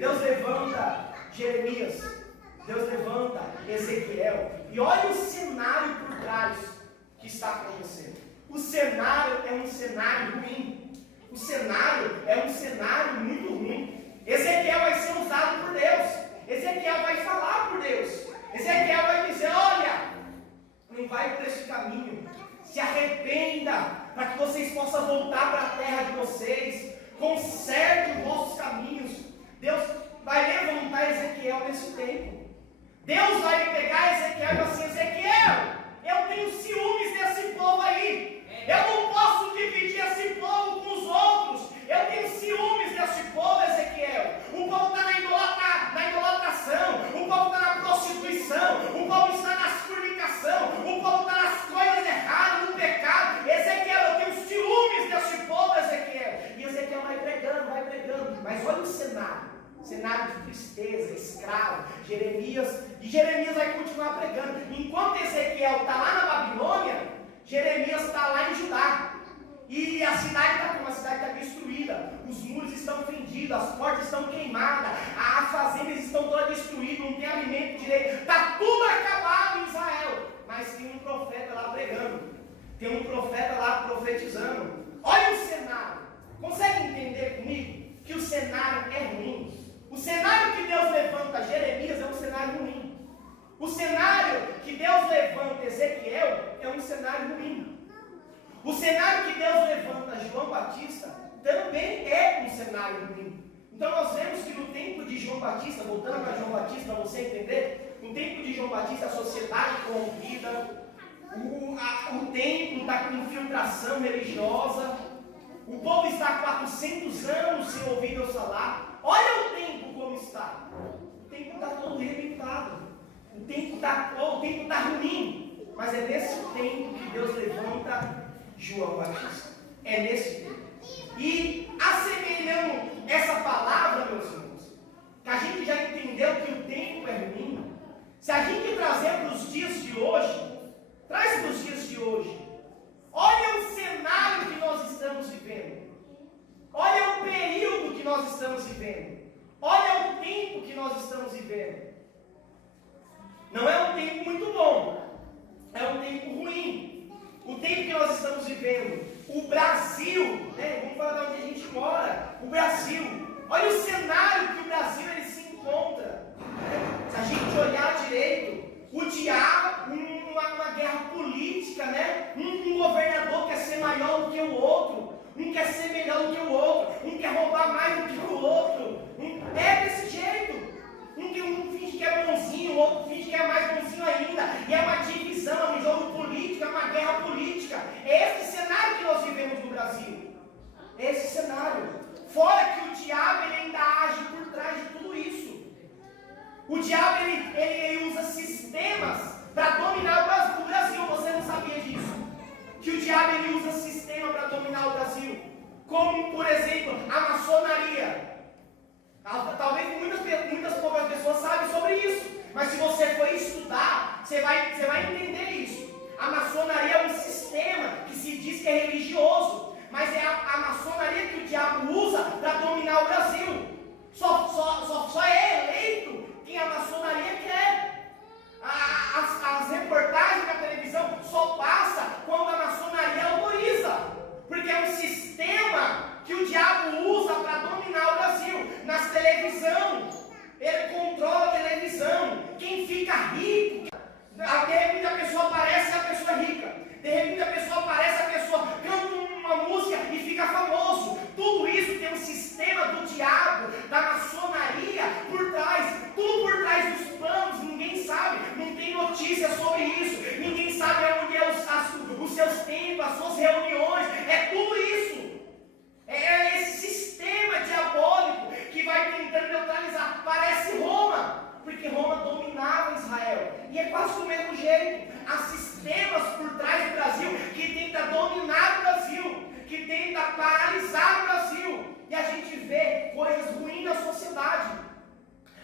Deus levanta Jeremias, Deus levanta Ezequiel, e olha o cenário por trás que está acontecendo. O cenário é um cenário ruim, o cenário é um cenário muito ruim. Ezequiel vai ser usado por Deus, Ezequiel vai falar por Deus, Ezequiel vai dizer: olha, não vai por esse caminho, se arrependa, para que vocês possam voltar para a terra de vocês, conserte os vossos caminhos. Deus vai levantar Ezequiel nesse tempo. Deus vai pegar Ezequiel e falar assim: Ezequiel, eu tenho ciúmes desse povo aí. Eu não posso dividir esse povo com os outros. Eu tenho ciúmes desse povo, Ezequiel. O povo está na idolatração. O povo está na prostituição. O povo está na fornicação. O povo está nas coisas erradas, no pecado. Ezequiel, eu tenho ciúmes desse povo, Ezequiel. E Ezequiel vai pregando. Mas olha o cenário de tristeza, escravo, Jeremias vai continuar pregando. Enquanto Ezequiel está lá na Babilônia, Jeremias está lá em Judá. E a cidade está destruída, os muros estão fendidos, as portas estão queimadas, as fazendas estão todas destruídas, não tem alimento direito, está tudo acabado em Israel. Mas tem um profeta lá pregando, tem um profeta lá profetizando. Olha o cenário, consegue entender comigo que o cenário é ruim? O cenário que Deus levanta Jeremias é um cenário ruim. O cenário que Deus levanta Ezequiel é um cenário ruim. O cenário que Deus levanta João Batista também é um cenário ruim. Então nós vemos que no tempo de João Batista, voltando para João Batista para você entender, no tempo de João Batista a sociedade corrompida, o templo está com infiltração religiosa, o povo está há 400 anos sem ouvir Deus falar. Olha o tempo como está. O tempo está todo arrebentado. O tempo está ruim. Mas é nesse tempo que Deus levanta João Batista. É nesse tempo. E assemelhando essa palavra, meus irmãos, que a gente já entendeu que o tempo é ruim. Se a gente trazer para os dias de hoje, traz para os dias de hoje. Olha o cenário que nós estamos vivendo. Olha o período que nós estamos vivendo. Olha o tempo que nós estamos vivendo. Não é um tempo muito bom. É um tempo ruim. O tempo que nós estamos vivendo. O Brasil, né? Vamos falar de onde a gente mora. O Brasil. Olha o cenário que o Brasil ele se encontra. Se a gente olhar direito, o diabo, uma guerra política, né? Um governador quer ser maior do que o outro. Um quer ser melhor do que o outro, um quer roubar mais do que o outro. É desse jeito. Um finge que é bonzinho, o outro finge que é mais bonzinho ainda. E é uma divisão, é um jogo político, é uma guerra política. É esse cenário que nós vivemos no Brasil. É esse cenário. Fora que o diabo ele ainda age por trás de tudo isso. O diabo ele usa sistemas para dominar o Brasil. Você não sabia disso? Que o diabo ele usa sistema para dominar o Brasil, como por exemplo a maçonaria. Talvez muitas poucas pessoas sabem sobre isso, mas se você for estudar, você vai entender isso. A maçonaria é um sistema que se diz que é religioso, mas é a maçonaria que o diabo usa para dominar o Brasil. Só é eleito quem a maçonaria quer. As reportagens na televisão só passa quando a maçonaria autoriza, porque é um sistema que o diabo usa para dominar o Brasil. Nas televisão, ele controla a televisão. Quem fica rico, de repente a pessoa aparece, a pessoa é rica. De repente a pessoa aparece, a pessoa canta uma música e fica famoso. Tudo isso tem um sistema do diabo, da maçonaria por trás. Tudo por trás dos planos, ninguém sabe. Não tem notícia sobre isso. Ninguém sabe onde é os seus templos, as suas reuniões. É tudo isso. É esse sistema diabólico que vai tentando neutralizar. Parece Roma, porque Roma dominava Israel. E é quase do mesmo jeito. Há sistemas por trás do Brasil que tenta dominar o Brasil, que tenta paralisar o Brasil. E a gente vê coisas ruins na sociedade.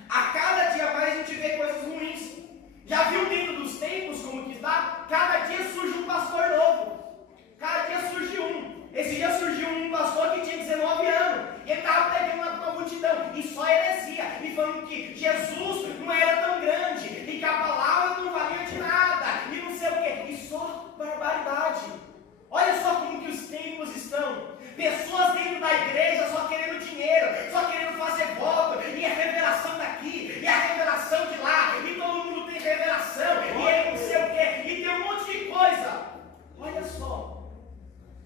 A cada dia mais a gente vê coisas ruins. Já viu dentro dos templos como que está? Cada dia surge um pastor novo. Cada dia surge um. Esse dia surgiu um pastor que tinha 19 anos. E ele estava pregando uma multidão. E só heresia. E falando que Jesus não era tão grande. E que a palavra não valia de nada. E não sei o quê. E só barbaridade. Olha só como que os templos estão. Pessoas dentro da igreja só querendo dinheiro. Só querendo fazer voto. E a revelação daqui. E a revelação de lá. E todo mundo tem revelação. E ele não sei o quê. E tem um monte de coisa. Olha só.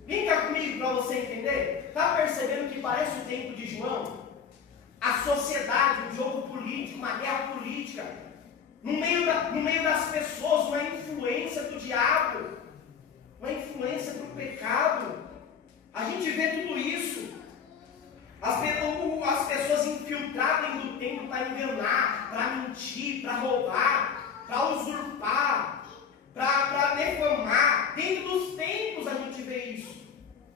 Vem cá comigo para você entender. Está percebendo que parece o tempo de João? A sociedade, um jogo político, uma guerra política. no meio das pessoas, uma influência do diabo, uma influência do pecado. A gente vê tudo isso. As pessoas infiltradas dentro do templo para enganar, para mentir, para roubar, para usurpar, para defamar. Dentro dos templos a gente vê isso.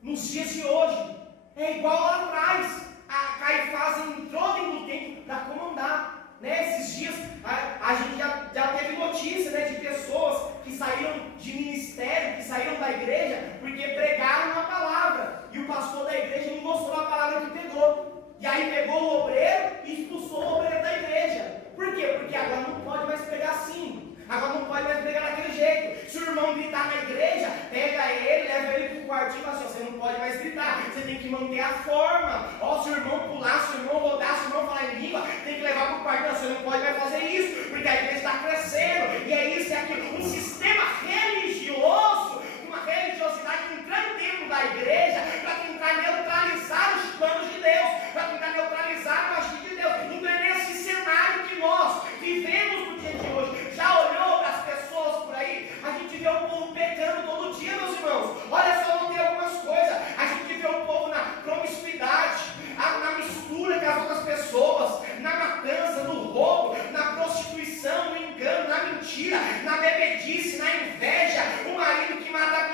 Nos dias de hoje, é igual lá atrás. A Caifás entrou dentro do templo para comandar. Esses dias a gente já teve notícia, de pessoas que saíram de ministério, que saíram da igreja, porque pregaram uma palavra. E o pastor da igreja não gostou da palavra que pegou. E aí pegou o obreiro e expulsou o obreiro da igreja. Por quê? Porque agora não pode mais pregar assim. Agora não pode mais pregar daquele jeito. Se o irmão gritar na igreja, pega ele, leva ele para o quartinho e fala assim: você não pode mais gritar, você tem que manter a forma. Se o irmão pular, se o irmão rodar, se o irmão falar em língua, tem que levar para o quartinho. Você não pode mais fazer isso, porque a igreja está crescendo. E é isso, é aquilo. Um sistema religioso, uma religiosidade entrando dentro da igreja para tentar neutralizar os planos de Deus, para tentar neutralizar o agir de Deus. Então é nesse cenário que nós vivemos no dia de hoje. Já olhou para as pessoas por aí? A gente vê o povo pecando todo dia, meus irmãos. Olha só, não tem algumas coisas. A gente vê o povo na promiscuidade, na mistura com as outras pessoas, na matança, no roubo, na prostituição, no engano, na mentira, na bebedice, na inveja. O marido que mata a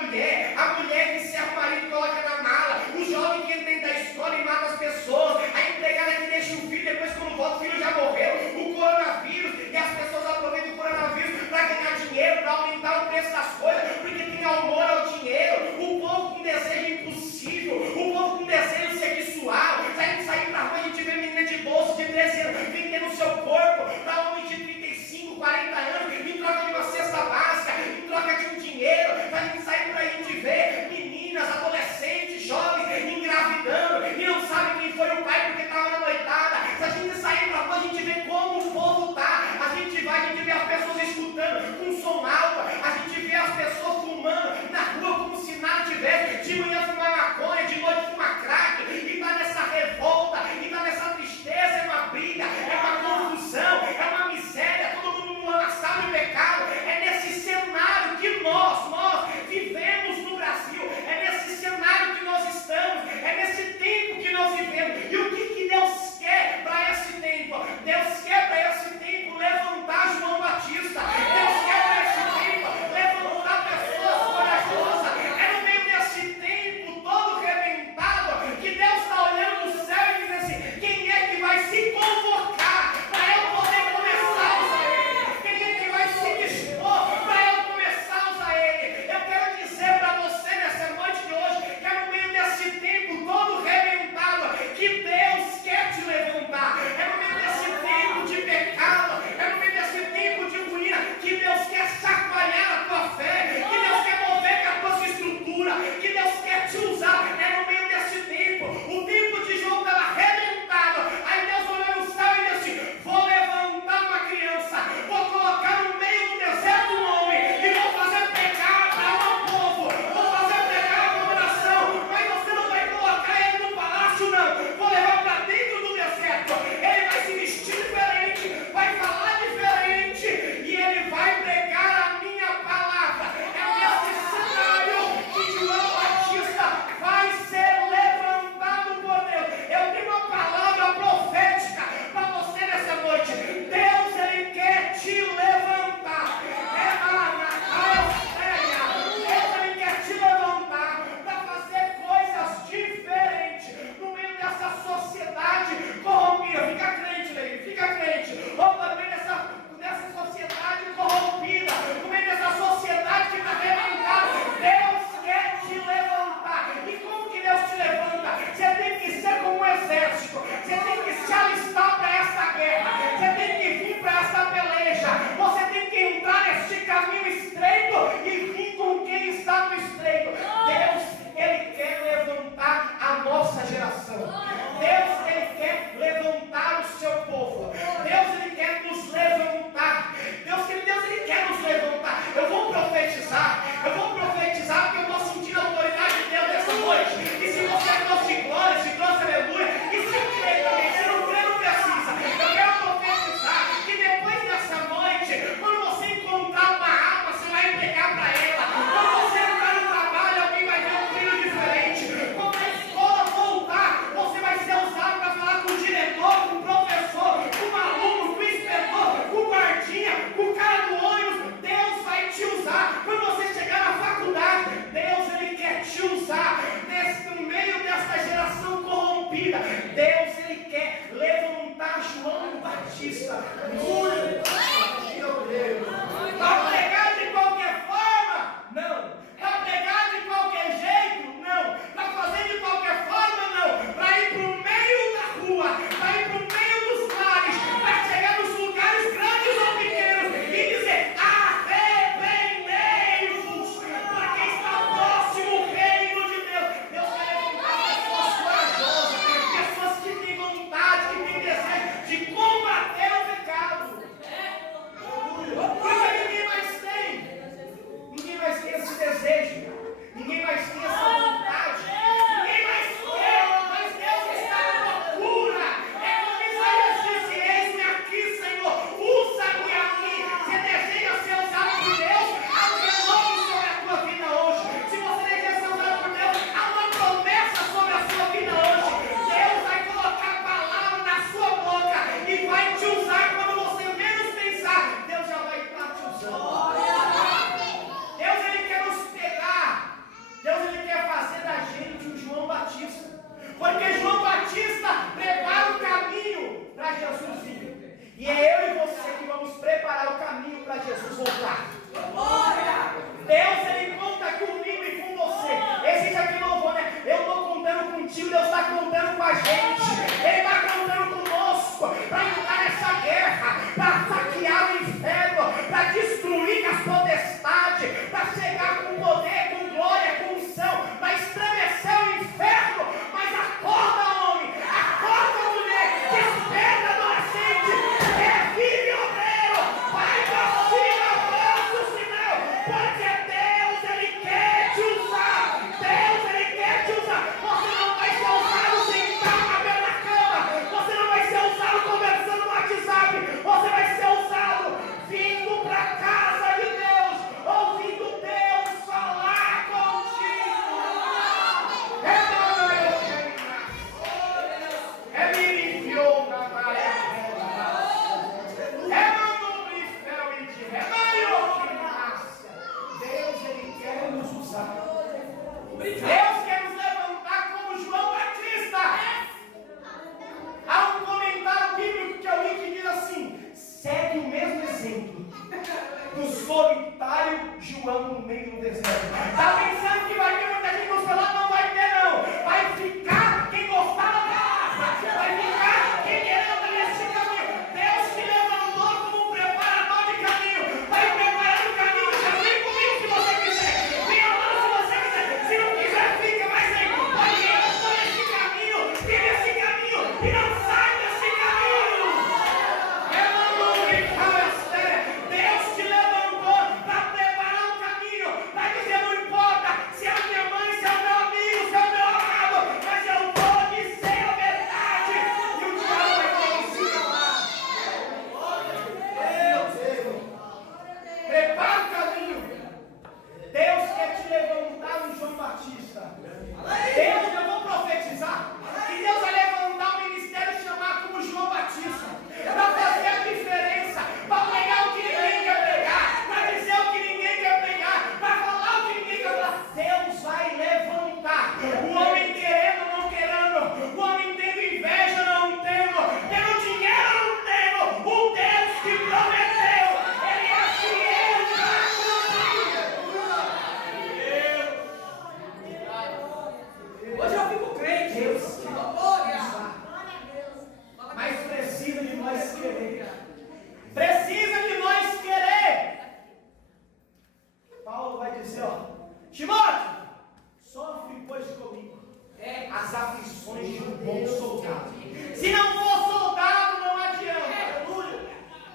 mulher que serve o marido e coloca na mala, o jovem que entra dentro da escola e mata as pessoas, a empregada que deixa o filho, depois quando volta o filho já morreu, o coronavírus, e as pessoas aproveitam o coronavírus para ganhar dinheiro, para aumentar o preço das coisas, porque tem amor ao dinheiro. O povo com desejo impossível, o povo com desejo sexual. Se a gente sair pra rua, a gente vê menina de bolsa de 13 anos vendendo o seu corpo para homem de 35, 40 anos, em troca de uma cesta básica, em troca de um dinheiro. Se a gente sair por aí, a gente vê meninas, adolescentes, jovens engravidando e não sabe quem foi o pai porque estava na noitada. Se a gente sair pra rua, a gente vê como o povo tá. A gente vê as pessoas escutando com som alto, a gente vê as pessoas casa. Deus, Ele conta comigo e com você. Existe aqui louvor, né? Eu estou contando contigo, Deus está contando com a gente. Ele está contando conosco para entrar nessa guerra, para saquear o inferno, para destruir as potestades, para chegar com poder, com glória, com unção, para estremecer o inferno. Mas acorda, homem, acorda, mulher, desperta, adolescente, revive, obreiro, vai para cima, avança o sinal, porque Deus, Ele quer te usar. Deus, Ele quer te usar. Você não vai ser usado sentado na beira da cama, você não vai ser usado conversando no WhatsApp, você vai ser usado vindo para a casa de Deus, ouvindo Deus falar contigo. É me enviou na maré. Deus, Ele quer nos usar. Deus quer nos levantar como João Batista. Há um comentário bíblico que eu li que diz assim: segue o mesmo exemplo do solitário João no meio do deserto. Está pensando que vai ter muita gente no seu lado? Não vai ter, não. Vai ficar quem gostar da palavra. Vai ficar quem quer andar nesse caminho. Deus te levantou como um preparador de caminho. Vai preparando o caminho. Já vem comigo se você quiser. Vem andando se você quiser. Se não quiser, fica. Mas aí, vai andando nesse caminho. Vive esse caminho. E não sai desse caminho. Deus te levantou para preparar o caminho. Vai dizer, não importa se é a minha mãe, se é o meu amigo, se é o meu amado, mas eu vou dizer a verdade. E o diabo vai ter que se calar. Prepara o caminho. Deus quer te levantar no João Batista. Deus, eu vou profetizar que Deus vai levantar um ministério chamado como João Batista, para fazer a diferença, para pregar o que ninguém quer pregar, para dizer o que ninguém quer pregar, para falar o que ninguém quer falar. Deus vai levantar o homem querendo, não querendo, o homem tendo inveja, não tendo, tendo dinheiro, não tendo. O Deus que prometeu, Ele é fiel para cumprir. Hoje eu fico crente. Deus que mas precisa de nós querer. Precisa de nós querer. Paulo vai dizer, Timóteo, sofre pois comigo as aflições de um bom soldado. Se não for soldado, não adianta.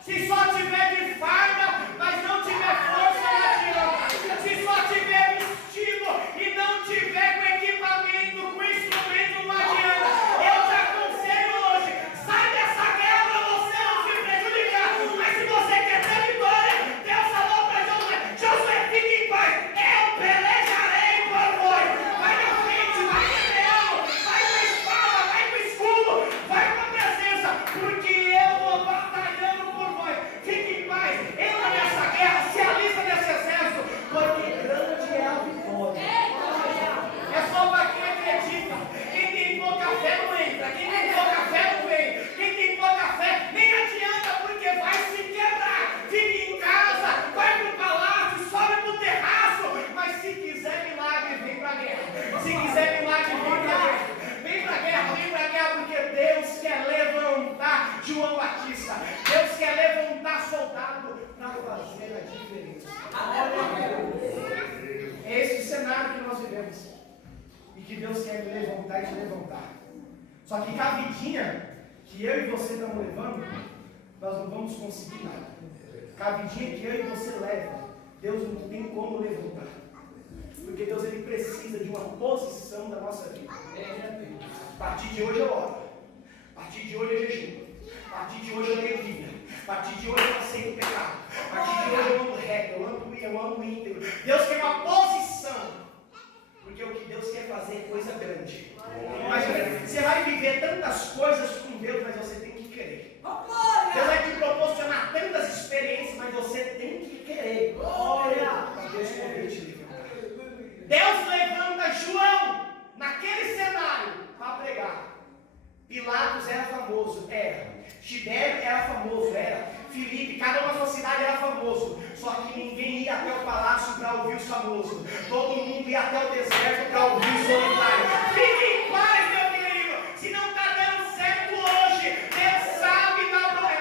Se só tiver de farda, mas não tiver força, não adianta. Se só tiver vestido e não tiver com equipamento, com instrumento, não adianta. Eu te aconselho hoje, sai dessa guerra para você não se prejudicar. Mas se você quer ter vitória, Deus falou para Josué: Josué, fique em paz, eu pelejarei por vós. Vai na frente, vai guerreando, vai com a espada, vai com o escudo, vai com a presença, porque eu vou batalhando por vós. Fique em paz, entra nessa guerra, se alista nesse exército, porque grande é a vitória. É só para quem acredita. Quem tem pouca fé não entra. Quem tem pouca fé não vem. Quem tem pouca fé nem adianta, porque vai se quebrar. Fique em casa, vai para o palácio, sobe para o terraço. Mas se quiser milagre, vem para a guerra. Se quiser milagre, vem para a guerra. Vem para a guerra, vem para a guerra, porque Deus quer levantar João Batista. Deus quer levantar soldado para fazer a diferença. É esse o cenário que nós vivemos. E que Deus quer me levantar e te levantar. Só que com a vidinha que eu e você estamos levando, nós não vamos conseguir nada. Com a vidinha que eu e você leva, Deus não tem como levantar. Porque Deus, Ele precisa de uma posição da nossa vida. A partir de hoje eu oro. A partir de hoje eu jejuo. A partir de hoje eu leio Bíblia. A partir de hoje eu aceito o pecado. A partir de hoje eu amo reto, eu amo íntegro. Deus quer uma posição. Porque o que Deus quer fazer é coisa grande. Imagina, você vai viver tantas coisas com Deus, mas você tem que querer. Deus vai te proporcionar tantas experiências, mas você tem que querer. Para Deus poder te levantar. Deus levanta João naquele cenário para pregar. Pilatos era famoso, era. Tibério era famoso, era. Filipe, cada uma da sua cidade era famoso. Só que ninguém ia até o palácio para ouvir os famosos. Todo mundo ia até o deserto para ouvir o solitário. Fique em paz, meu querido. Se não está dando certo hoje, Deus sabe da problema.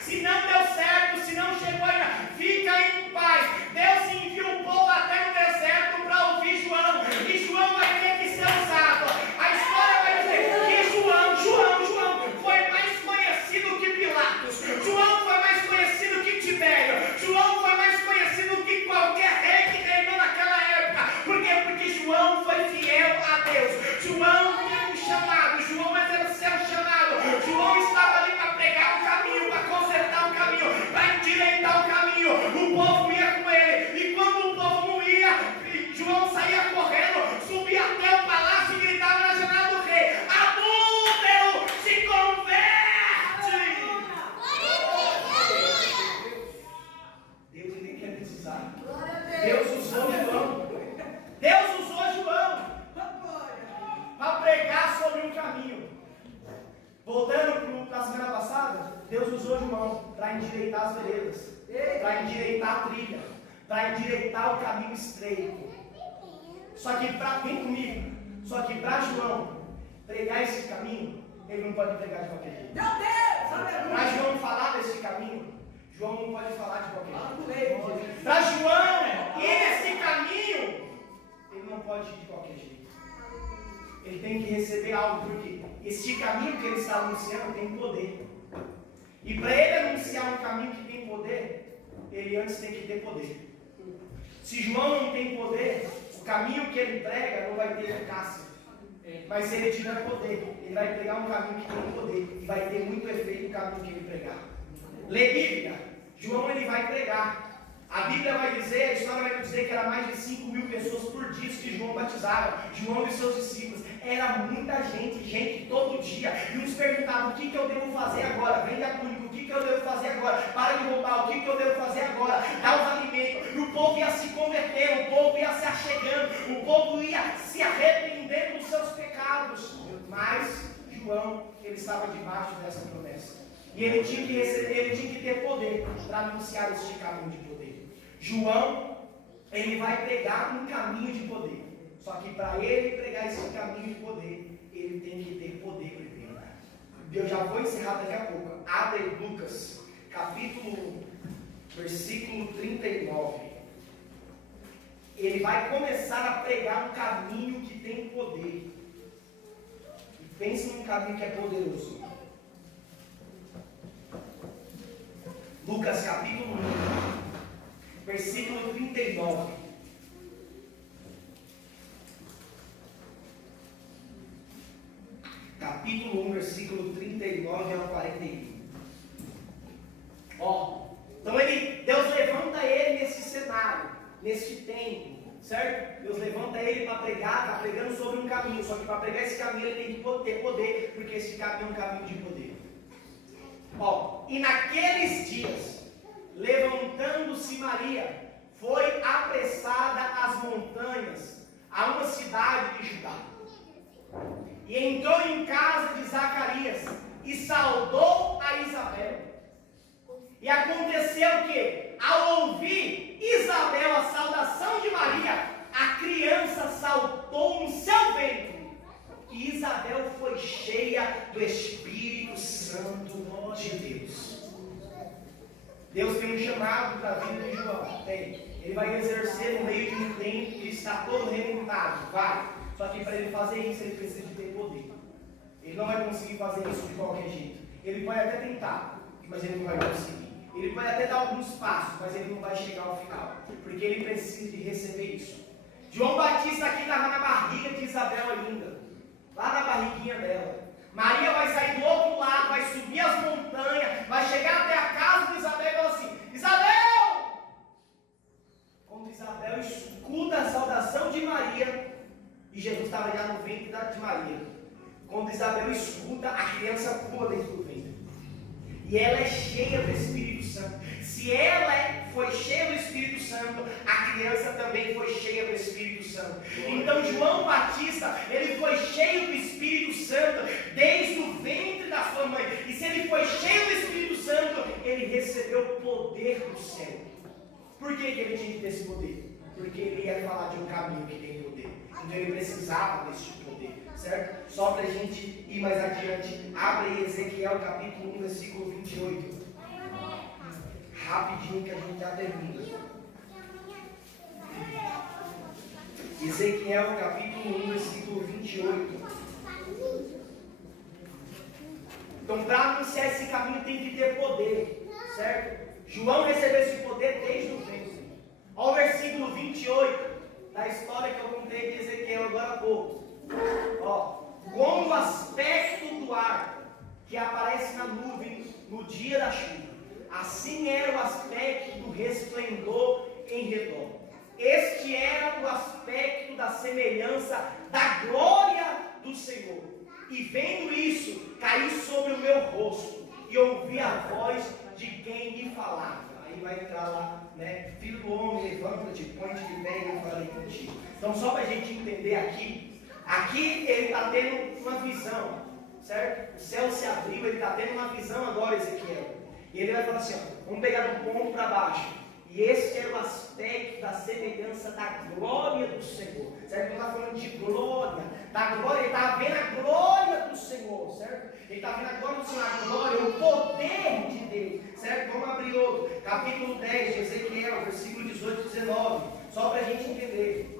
Se não deu certo, se não chegou ainda, fica em paz. Deus enviou o povo até no deserto para ouvir João. E João vai ter que ser usado. A história vai dizer que João foi mais conhecido que Pilatos. João foi mais conhecido que Tibério. João foi mais conhecido que qualquer rei que reinou naquela época. Por quê? Porque João foi fiel a Deus. João tinha um chamado. João exerceu o chamado. João estava ali para pregar o caminho, para consertar o caminho, para endireitar o caminho. O povo ia com ele. E quando o povo não ia, João saía correndo, subia até o palácio e gritava na janela do rei: adúltero, se converte! Deus nem quer precisar. Deus usou João. Deus usou João para pregar sobre um caminho. Voltando para a semana passada, Deus usou João para endireitar as veredas, para endireitar a trilha, para endireitar o caminho estreito. Só que vem comigo, só que para João pregar esse caminho, ele não pode pregar de qualquer jeito. Meu Deus! Para João falar desse caminho, João não pode falar de qualquer jeito. Para João ir nesse caminho, ele não pode ir de qualquer jeito. Ele tem que receber algo, porque esse caminho que ele está anunciando tem poder. E para ele anunciar um caminho que tem poder, ele antes tem que ter poder. Se João não tem poder, o caminho que ele prega não vai ter eficácia. Mas se ele tiver poder, ele vai pregar um caminho que tem poder e vai ter muito efeito no caminho que ele pregar. Lê Bíblia, João ele vai pregar. A Bíblia vai dizer, a história vai dizer que era mais de 5.000 pessoas por dia que João batizava, João e seus discípulos. Era muita gente todo dia. E uns perguntavam: o que eu devo fazer agora? Vende a túnica, o que eu devo fazer agora? Para de roubar, o que eu devo fazer agora? Dá os alimentos. E o povo ia se convertendo, o povo ia se achegando, o povo ia se arrependendo dos seus pecados. Mas João, ele estava debaixo dessa promessa. E ele tinha que receber, ele tinha que ter poder para anunciar este caminho de poder. João, ele vai pregar um caminho de poder. Só que para ele pregar esse caminho de poder, ele tem que ter poder primeiro. Eu já vou encerrar daqui a pouco. Abre Lucas, versículo 39. Ele vai começar a pregar um caminho que tem poder. E pense num caminho que é poderoso. Lucas capítulo 1, versículo 39. Capítulo 1, versículo 39 ao 41. Então Deus levanta ele nesse cenário, nesse tempo, certo? Deus levanta ele para pregar, está pregando sobre um caminho. Só que para pregar esse caminho ele tem que ter poder, porque esse caminho é um caminho de poder. E naqueles dias, levantando-se Maria, foi apressada às montanhas, a uma cidade de Judá. E entrou em casa de Zacarias e saudou a Isabel. E aconteceu que, ao ouvir Isabel a saudação de Maria, a criança saltou no seu ventre. E Isabel foi cheia do Espírito Santo de Deus. Deus tem um chamado para a vida de João. Tem. Ele vai exercer no meio de um tempo que está todo remontado. Vai. Só que para ele fazer isso, ele precisa de ter poder. Ele não vai conseguir fazer isso de qualquer jeito. Ele pode até tentar, mas ele não vai conseguir. Ele pode até dar alguns passos, mas ele não vai chegar ao final. Porque ele precisa de receber isso. João Batista aqui estava na barriga de Isabel ainda. Lá na barriguinha dela. Maria vai sair do outro lado, vai subir as montanhas, vai chegar até a casa de Isabel e falar assim: Isabel! Quando Isabel escuta a saudação de Maria, e Jesus estava já no ventre de Maria. Quando Isabel escuta, a criança pula dentro do ventre. E ela é cheia do Espírito Santo. Se ela foi cheia do Espírito Santo, a criança também foi cheia do Espírito Santo. Então João Batista, ele foi cheio do Espírito Santo desde o ventre da sua mãe. E se ele foi cheio do Espírito Santo, ele recebeu o poder do céu. Por que ele tinha que ter esse poder? Porque ele ia falar de um caminho que tem poder. Então ele precisava desse poder, certo? Só para a gente ir mais adiante, abre aí Ezequiel capítulo 1, versículo 28. Rapidinho que a gente já termina. Ezequiel capítulo 1, versículo 28. Então, para anunciar esse caminho tem que ter poder, certo? João recebeu esse poder desde o ventre. Olha o versículo 28 da história que eu contei de Ezequiel agora há pouco. Ó, como o aspecto do ar que aparece na nuvem no dia da chuva, assim era o aspecto do resplendor em redor. Este era o aspecto da semelhança da glória do Senhor. E vendo isso, caí sobre o meu rosto e ouvi a voz de quem me falava. Aí vai entrar lá, né? Filho do homem, levanta-te, põe-te de pé e eu falei contigo. Então, só para a gente entender aqui ele está tendo uma visão, certo? O céu se abriu, ele está tendo uma visão agora, Ezequiel. E ele vai falar assim, ó, vamos pegar do ponto para baixo. E este era o aspecto da semelhança da glória do Senhor, certo? Ele está falando de glória, da glória, ele está vendo a glória do Senhor, certo? Ele está vendo a glória do Senhor, a glória, o poder de Deus, certo? Vamos abrir outro, capítulo 10 de Ezequiel, versículo 18 e 19, só para a gente entender.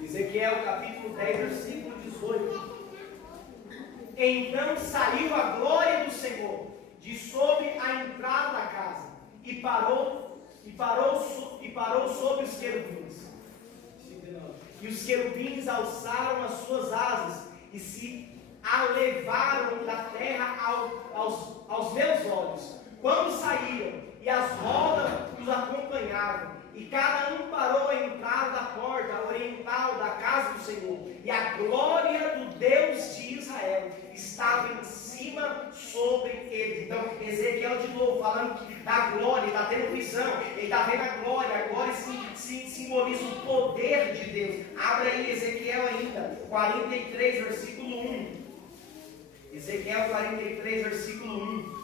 Ezequiel, capítulo 10, versículo 18. Então saiu a glória do Senhor de sobre a entrada da casa e parou sobre os querubins. E os querubins alçaram as suas asas e se alevaram da terra aos meus olhos, quando saíram, e as rodas os acompanhavam, e cada um parou à entrada da porta oriental da casa do Senhor, e a glória do Deus de Israel estava em cima sobre eles. Então, Ezequiel de novo falando da glória, ele está tendo visão, ele está vendo a glória simboliza o poder de Deus. Abre aí Ezequiel ainda, 43, versículo 1. Ezequiel 43, versículo 1.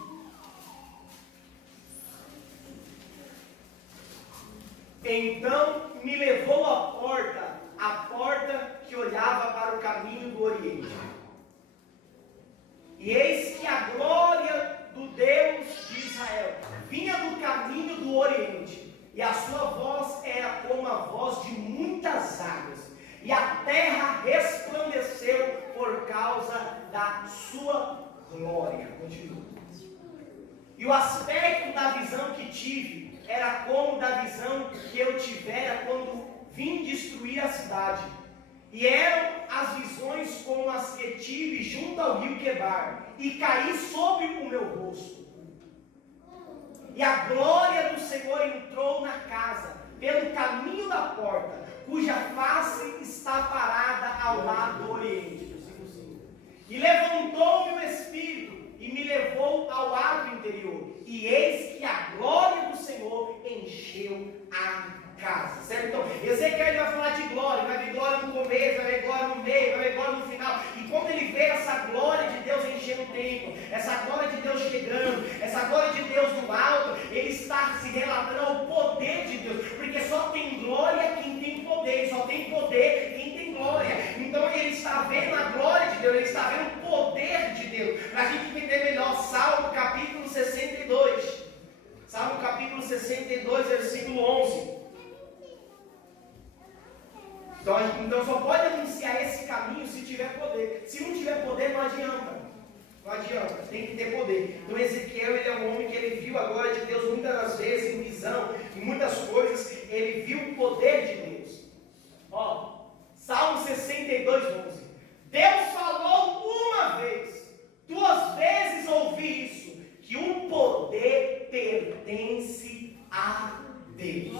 Então me levou a porta que olhava para o caminho do Oriente. E eis que a glória do Deus de Israel vinha do caminho do Oriente, e a sua voz era como a voz de muitas águas, e a terra resplandeceu por causa da sua glória. Continua. E o aspecto da visão que tive era como da visão que eu tivera quando vim destruir a cidade. E eram as visões como as que tive junto ao rio Quebar, e caí sobre o meu rosto. E a glória do Senhor entrou na casa, pelo caminho da porta, cuja face está parada ao lado do oriente. E levantou-me o Espírito, e me levou ao lado interior, e eis que a glória do Senhor encheu a casa, certo? Então, Ezequiel vai falar de glória, vai ver glória no começo, vai ver glória no meio, vai ver glória no final, e quando ele vê essa glória de Deus enchendo o templo, essa glória de Deus chegando, essa glória de Deus no alto, ele está se relatando ao poder de Deus, porque só tem glória quem tem poder, só tem poder quem tem glória. Então ele está vendo a glória de Deus, ele está vendo o poder de Deus. Para a gente entender melhor, Salmo capítulo 62, Salmo capítulo 62, versículo 11. Então só pode anunciar esse caminho se tiver poder. Se não tiver poder, não adianta. Não adianta, tem que ter poder. Então Ezequiel, ele é um homem que ele viu a glória de Deus muitas das vezes em visão, em muitas coisas, ele viu o poder de Deus. Ó, Salmo 62, 11. Deus falou uma vez, 2 vezes ouvi isso, que o poder pertence a Deus.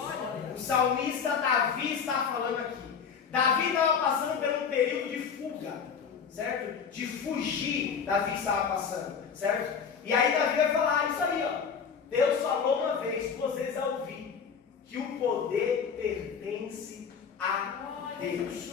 O salmista Davi está falando aqui. Davi estava passando por um período de fuga, certo? De fugir, Davi estava passando, certo? E aí Davi vai falar isso aí, ó. Deus falou uma vez, 2 vezes eu ouvi, que o poder pertence a Deus.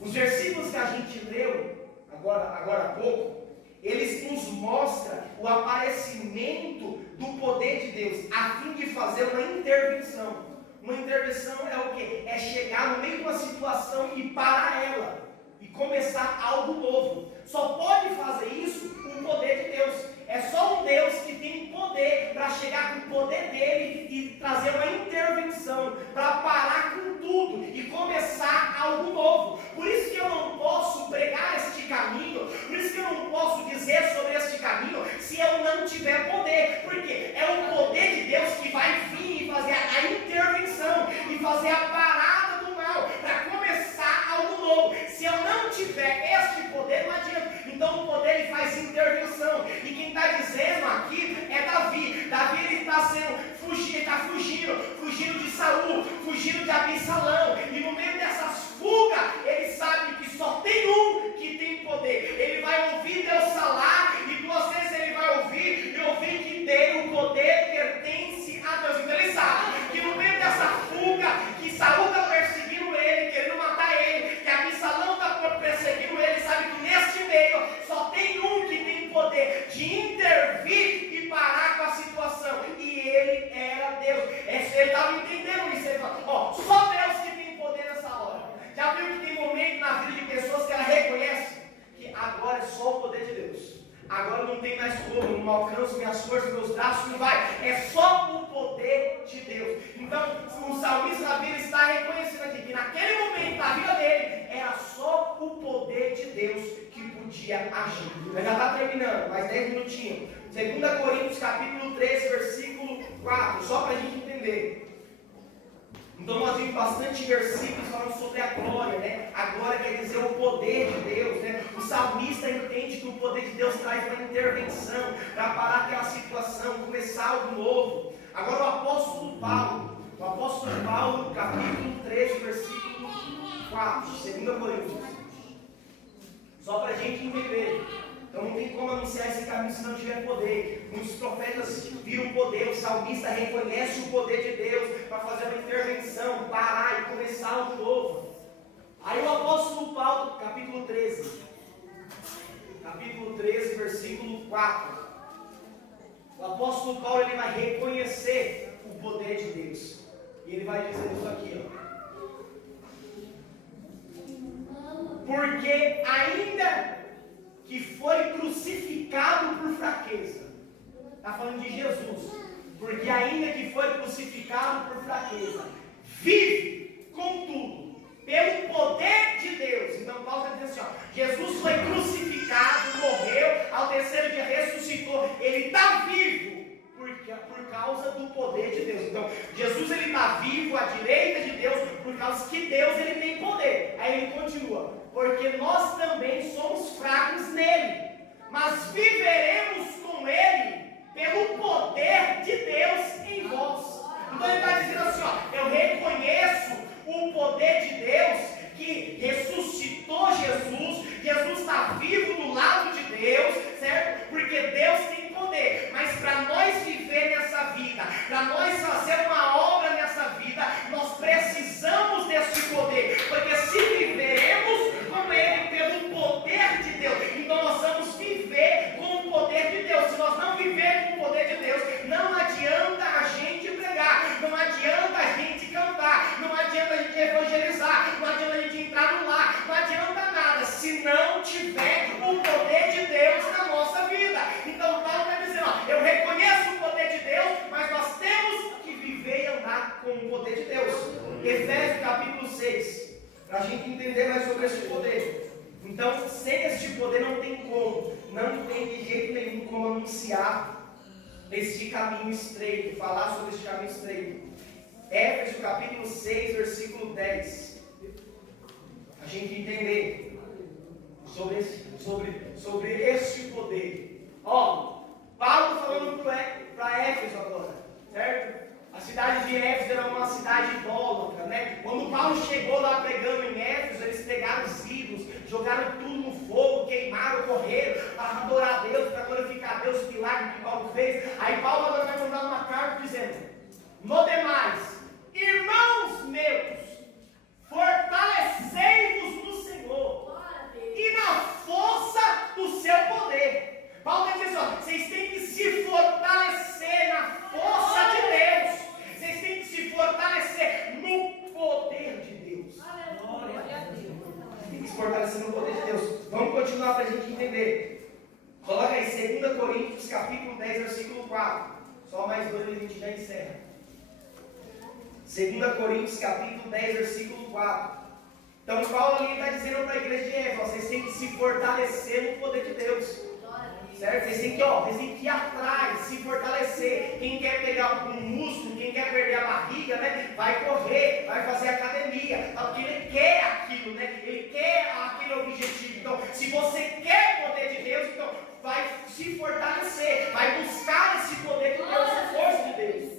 Os versículos que a gente leu agora há pouco, eles nos mostram o aparecimento do poder de Deus, a fim de fazer uma intervenção. Uma intervenção é o quê? É chegar no meio de uma situação e parar ela, e começar algo novo. Só pode fazer isso o poder de Deus. É só um Deus que tem poder para chegar com o poder dele e trazer uma intervenção, para parar com tudo e começar algo novo. Por isso que eu não posso pregar este caminho, por isso que eu não posso dizer sobre este caminho se eu não tiver poder, porque é o poder de Deus que vai vir e fazer a intervenção e fazer a parada do mal, para começar algo novo. Se eu não tiver este poder, não adianta. Então o poder ele faz intervenção. E quem está dizendo aqui é Davi. Davi ele está fugindo de Saul, fugindo de Absalão. E no meio dessas fugas, ele sabe que só tem um que tem poder. Ele vai ouvir Deus falar, e 2 vezes ele vai ouvir que o poder pertence a Deus. Então ele sabe que no meio dessa fuga, que Saul está perseguindo ele, querendo matar ele, que Absalão está perseguindo ele, sabe que neste meio só tem um que tem poder de intervir e parar com a situação, e ele era Deus. Ele estava entendendo isso. Ele falou: só Deus que tem poder nessa hora. Já viu que tem momento na vida de pessoas que ela reconhece que agora é só o poder de Deus, agora não tem mais como, não alcanço minhas forças, meus braços, não vai, é só o poder de Deus. Então o salmista Davi está reconhecendo aqui que naquele momento da vida dele era só o poder de Deus que podia agir. Mas já está terminando, mais 10 minutinhos. 2 Coríntios capítulo 13, versículo 4, só para a gente entender. Então nós vimos bastante versículos falando sobre a glória, né? A glória quer dizer o poder de Deus, né? O salmista entende que o poder de Deus traz uma intervenção para parar aquela situação, começar algo novo. Agora o apóstolo Paulo, capítulo 13, versículo 4, 2 Coríntios. Só para a gente entender. Então não tem como anunciar esse caminho se não tiver poder. Muitos profetas viram o poder, o salmista reconhece o poder de Deus para fazer uma intervenção, parar e começar algo novo. Aí o apóstolo Paulo, capítulo 13, versículo 4. O apóstolo Paulo ele vai reconhecer o poder de Deus. E ele vai dizer isso aqui, ó. Porque ainda que foi crucificado por fraqueza. Está falando de Jesus. Porque ainda que foi crucificado por fraqueza, vive, contudo, pelo poder de Deus. Então Paulo está dizendo assim, ó, Jesus foi crucificado, morreu, ao terceiro dia ressuscitou. Ele está vivo por causa do poder de Deus. Então Jesus ele está vivo à direita de Deus por causa que Deus ele tem poder. Aí ele continua: porque nós também somos fracos nele, mas viveremos com ele pelo poder de Deus em vós. Então ele está dizendo assim, ó, eu reconheço o poder de Deus que ressuscitou Jesus. Jesus está vivo do lado de Deus, certo? Porque Deus tem poder. Mas para nós viver nessa vida, para nós fazer uma obra nessa vida, nós precisamos desse poder. Porque se viveremos com ele pelo poder de Deus, então nós vamos viver com o poder de Deus. Se nós não vivermos com o poder de Deus, não adianta a gente pregar, não adianta a gente cantar, não adianta a gente evangelizar, não adianta a gente entrar no lar, não adianta nada se não tiver o poder de Deus na nossa vida. Então Paulo está dizendo, ó, eu reconheço o poder de Deus, mas nós temos que viver e andar com o poder de Deus. Efésios capítulo 6, para a gente entender mais sobre esse poder. Então, sem este poder não tem como, não tem de jeito nenhum como anunciar este caminho estreito, falar sobre este caminho estreito. Éfeso capítulo 6, versículo 10. A gente entender sobre este poder. Ó, Paulo falando para Éfeso agora, certo? A cidade de Éfeso era uma cidade idólatra, né? Quando Paulo chegou lá pregando em Éfeso, eles pegaram os ídolos, jogaram tudo no fogo, queimaram, correram para adorar a Deus, para glorificar a Deus, o milagre que Paulo fez. Aí Paulo agora vai mandar uma carta dizendo: no demais, irmãos meus, fortalecei-vos no Senhor Coríntios capítulo 10, versículo 4. Só mais dois e a gente já encerra. 2 Coríntios capítulo 10, versículo 4. Então Paulo ali está dizendo para a igreja de Éfeso: vocês têm que se fortalecer no poder de Deus. Certo? Vocês têm que ir atrás, se fortalecer. Quem quer pegar um músculo, quem quer perder a barriga, né? Vai correr, vai fazer academia. Porque ele quer aquilo, né? Ele quer aquele objetivo. Então, se você quer o poder de Deus, então vai se fortalecer, vai buscar esse poder de Deus, essa força de Deus.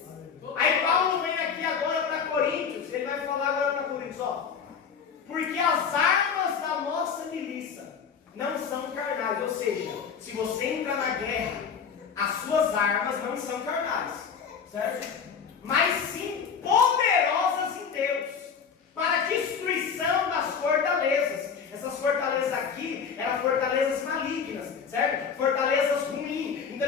Aí Paulo vem aqui agora para Coríntios, ele vai falar agora para Coríntios, ó. Porque as armas da nossa milícia não são carnais, ou seja, se você entra na guerra, as suas armas não são carnais, certo? Mas sim poderosas em Deus, para a destruição das fortalezas. Essas fortalezas aqui eram fortalezas malignas, certo? Fortalezas ruins. Então,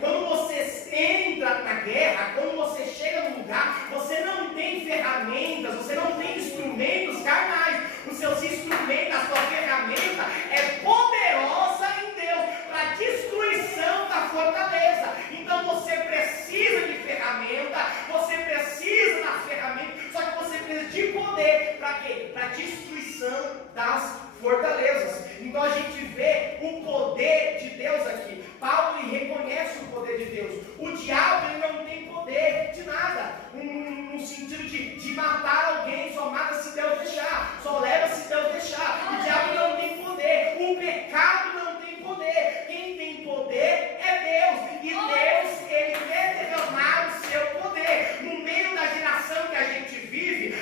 quando você entra na guerra, quando você chega no lugar, você não tem ferramentas, você não tem instrumentos carnais. Os seus instrumentos, a sua ferramenta é poderosa em Deus para a destruição da fortaleza. Então você precisa de ferramenta, você precisa da ferramenta, só que você precisa de poder. Para quê? Para a destruição das fortalezas. Então a gente vê o poder de Deus aqui. Paulo reconhece o poder de Deus. O diabo ele não tem poder de nada, no sentido de matar alguém. Só mata se Deus deixar, só leva se Deus deixar. O diabo não tem poder, o pecado não tem poder. Quem tem poder é Deus, e Deus ele quer derramar o seu poder. No meio da geração que a gente vive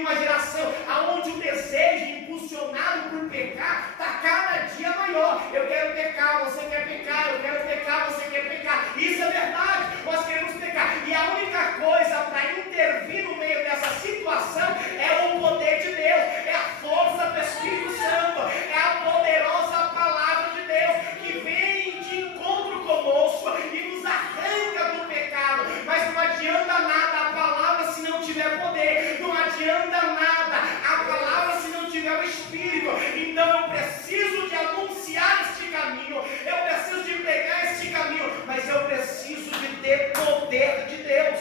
uma geração onde o desejo impulsionado por pecar está cada dia maior. Eu quero pecar, você quer pecar, eu quero pecar, você quer pecar. Isso é verdade, nós queremos pecar. E a única coisa para intervir no meio dessa situação é o poder de Deus, é a força do Espírito Santo, é a poderosa palavra de Deus que vem de encontro conosco e nos arranca do pecado. Mas não adianta nada a palavra se não tiver poder, não adianta nada a palavra se não tiver o Espírito. Então eu preciso de anunciar este caminho, eu preciso de pregar este caminho, mas eu preciso de ter poder de Deus.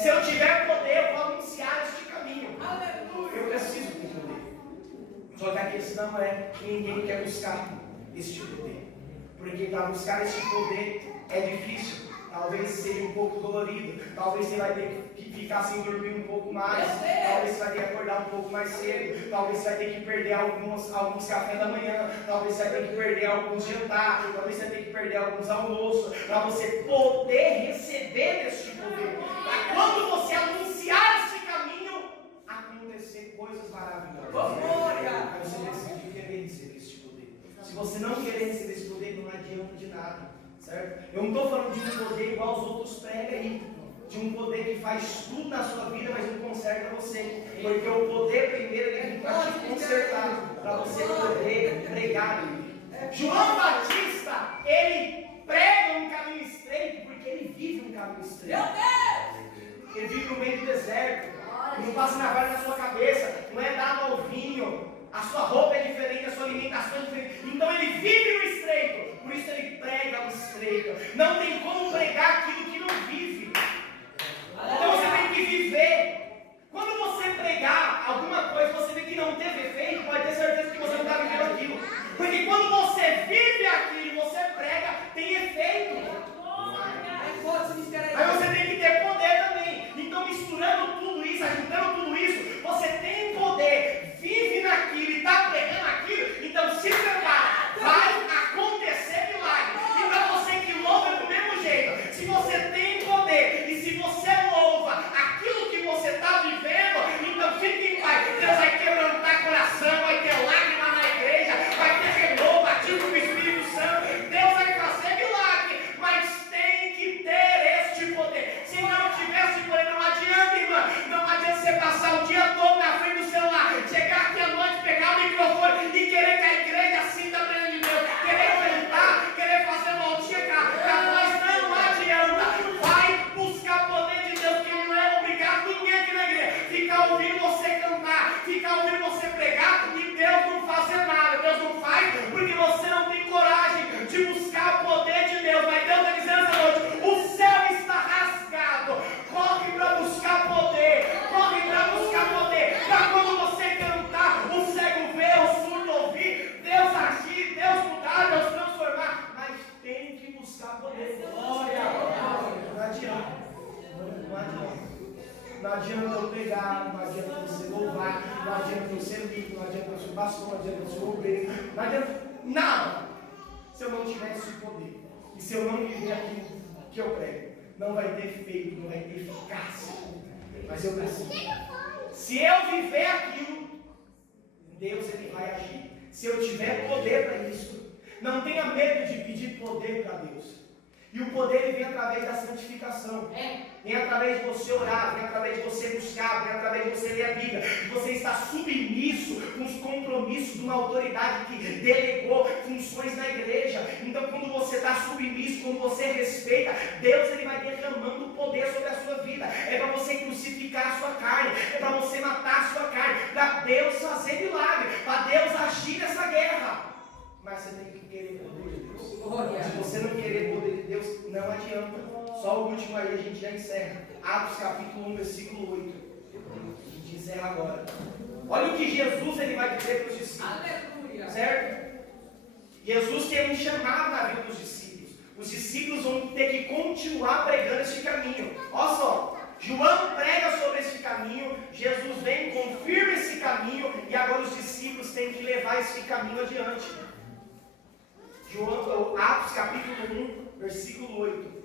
Se eu tiver poder, eu vou anunciar este caminho. Eu preciso de poder. Só que a questão é que ninguém quer buscar este poder, porque para buscar este poder é difícil. Talvez seja um pouco dolorido, talvez você vai ter que ficar sem dormir um pouco mais, talvez você vai ter que acordar um pouco mais cedo, talvez você vai ter que perder alguns cafés da manhã, talvez você vai ter que perder alguns jantares, talvez você vai ter que perder alguns almoços, para você poder receber este poder. Para quando você anunciar este caminho, acontecer coisas maravilhosas. Mas você decide querer receber este poder. Se você não querer receber esse poder, não adianta de nada. Certo? Eu não estou falando de um poder igual os outros pregam aí, de um poder que faz tudo na sua vida, mas não conserta você, porque o poder primeiro ele vem para te consertar, para você poder pregar ele. João Batista, ele prega um caminho estreito, porque ele vive um caminho estreito. Ele vive no meio do deserto, não passa na vara na sua cabeça, não é dado ao vinho, a sua roupa é diferente, a sua alimentação é diferente, então ele vive no estreito. Por isso ele prega o estreito. Não tem como pregar aquilo que não vive. Então você tem que viver. Quando você pregar alguma coisa, você vê que não teve efeito, pode ter certeza que você não está vivendo aquilo. Porque quando você vive aquilo e você prega, tem efeito. Aí você tem que ter poder também. Então misturando tudo isso, ajuntando tudo isso, você tem poder, vive naquilo e está pregando aquilo, então se prepara. Vai acontecer milagre. E para você que louva do mesmo jeito, se você tem poder e se você louva aquilo que você está vivendo, então fique em paz. Deus vai quebrantar coração, vai ter lágrima na igreja, vai ter renovo, adianta eu ser pastor, não adianta eu ser obreiro, não adianta nada se eu não tiver esse poder. E se eu não viver aquilo que eu prego, não vai ter efeito, não vai ter eficácia. Mas eu preciso. Se eu viver aquilo, Deus ele vai agir. Se eu tiver poder para isso, não tenha medo de pedir poder para Deus. E o poder ele vem através da santificação. Vem através de você orar, vem através de você buscar, vem através de você ler a Bíblia. De você estar submisso com os compromissos de uma autoridade que delegou funções na igreja. Então quando você está submisso, quando você respeita, Deus ele vai derramando poder sobre a sua vida. É para você crucificar a sua carne, é para você matar a sua carne, para Deus fazer milagre, para Deus agir nessa guerra. Mas você tem que querer o poder de Deus. Se você não querer o poder de Deus, não adianta. Só o último aí a gente já encerra. Atos capítulo 1, versículo 8. A gente encerra agora. Olha o que Jesus ele vai dizer para os discípulos. Aleluia. Certo? Jesus tem um chamado na vida dos discípulos. Os discípulos vão ter que continuar pregando esse caminho. Olha só. João prega sobre esse caminho, Jesus vem, confirma esse caminho, e agora os discípulos têm que levar esse caminho adiante. Atos capítulo 1, versículo 8.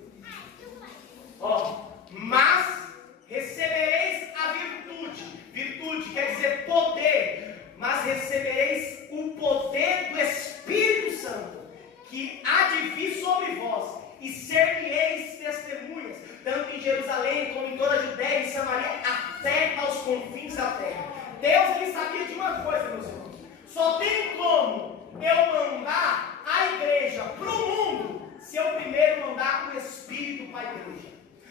Mas recebereis a virtude. Virtude quer dizer poder. Mas recebereis o poder do Espírito Santo, que há de vir sobre vós, e ser-me-eis testemunhas, tanto em Jerusalém como em toda a Judéia e Samaria, até aos confins da terra. Deus ele sabia de uma coisa, meus irmãos. Só tem como eu mandar a igreja para o mundo se eu primeiro mandar o Espírito para a igreja.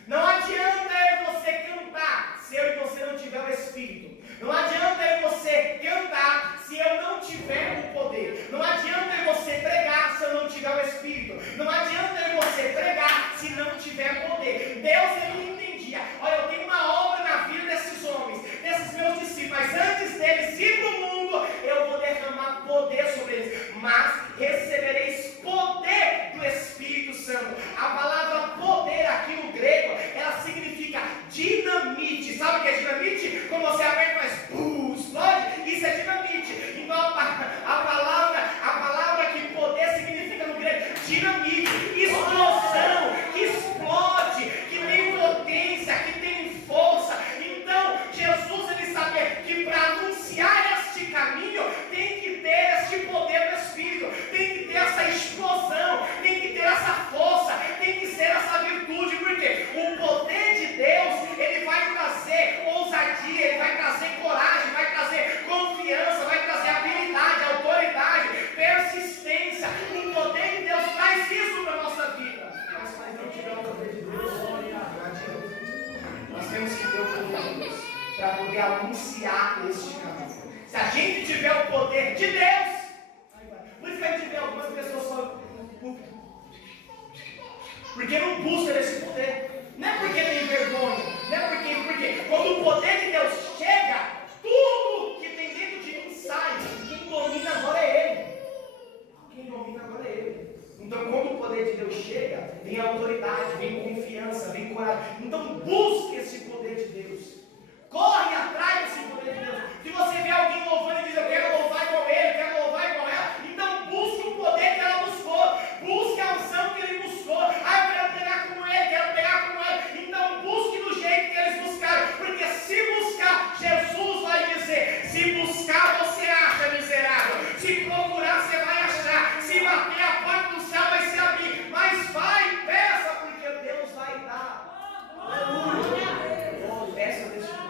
Não adianta você cantar se eu e você não tiver o Espírito. Não adianta você cantar se eu não tiver o poder. Não adianta você pregar se eu não tiver o Espírito. Não adianta você pregar se não tiver poder. Deus ele entendia. Olha, eu tenho uma obra na vida desses homens, desses meus discípulos, mas antes deles ir para o mundo, eu vou derramar poder sobre eles. Mas recebereis poder do Espírito Santo. A palavra poder aqui no grego, ela significa dinamite. Sabe o que é dinamite? Quando você aperta mais explode, isso é dinamite. Então a palavra que poder significa no grego dinamite, explosão, que explode, que tem potência, que tem força. Então Jesus ele sabia que para anunciar este caminho tem que ter este poder do Espírito, tem que ter essa explosão, tem que ter essa força, tem que ser essa virtude, porque o poder de Deus ele vai trazer ousadia, ele vai trazer coragem, vai trazer confiança, vai trazer habilidade, autoridade, persistência. O poder de Deus traz isso para a nossa vida. Mas se não tiver o poder de Deus, não adianta. Nós temos que ter o poder de Deus para poder anunciar este caminho. Se a gente tiver o poder de Deus, por isso que a gente vê algumas pessoas só porque não buscam esse poder. Não é porque tem vergonha, não é porque quando o poder de Deus chega, tudo que tem dentro de mim sai. Quem domina agora é Ele. Quem domina agora é Ele. Então quando o poder de Deus chega, vem autoridade, vem confiança, vem coragem. Então busque esse poder de Deus. Corre atrás desse poder de Deus. Se você vê alguém louvando e diz, eu quero louvar com ele, quero louvar com ela, então busque o poder que ela buscou. Busque a unção que ele buscou. Eu quero pegar com ele, quero pegar com ele. Então busque do jeito que eles buscaram. Porque se buscar, Jesus vai dizer, se buscar você acha, miserável. Se procurar você vai achar. Se bater a porta do céu vai se abrir. Mas vai, peça, porque Deus vai dar. Aleluia. Peça desse poder.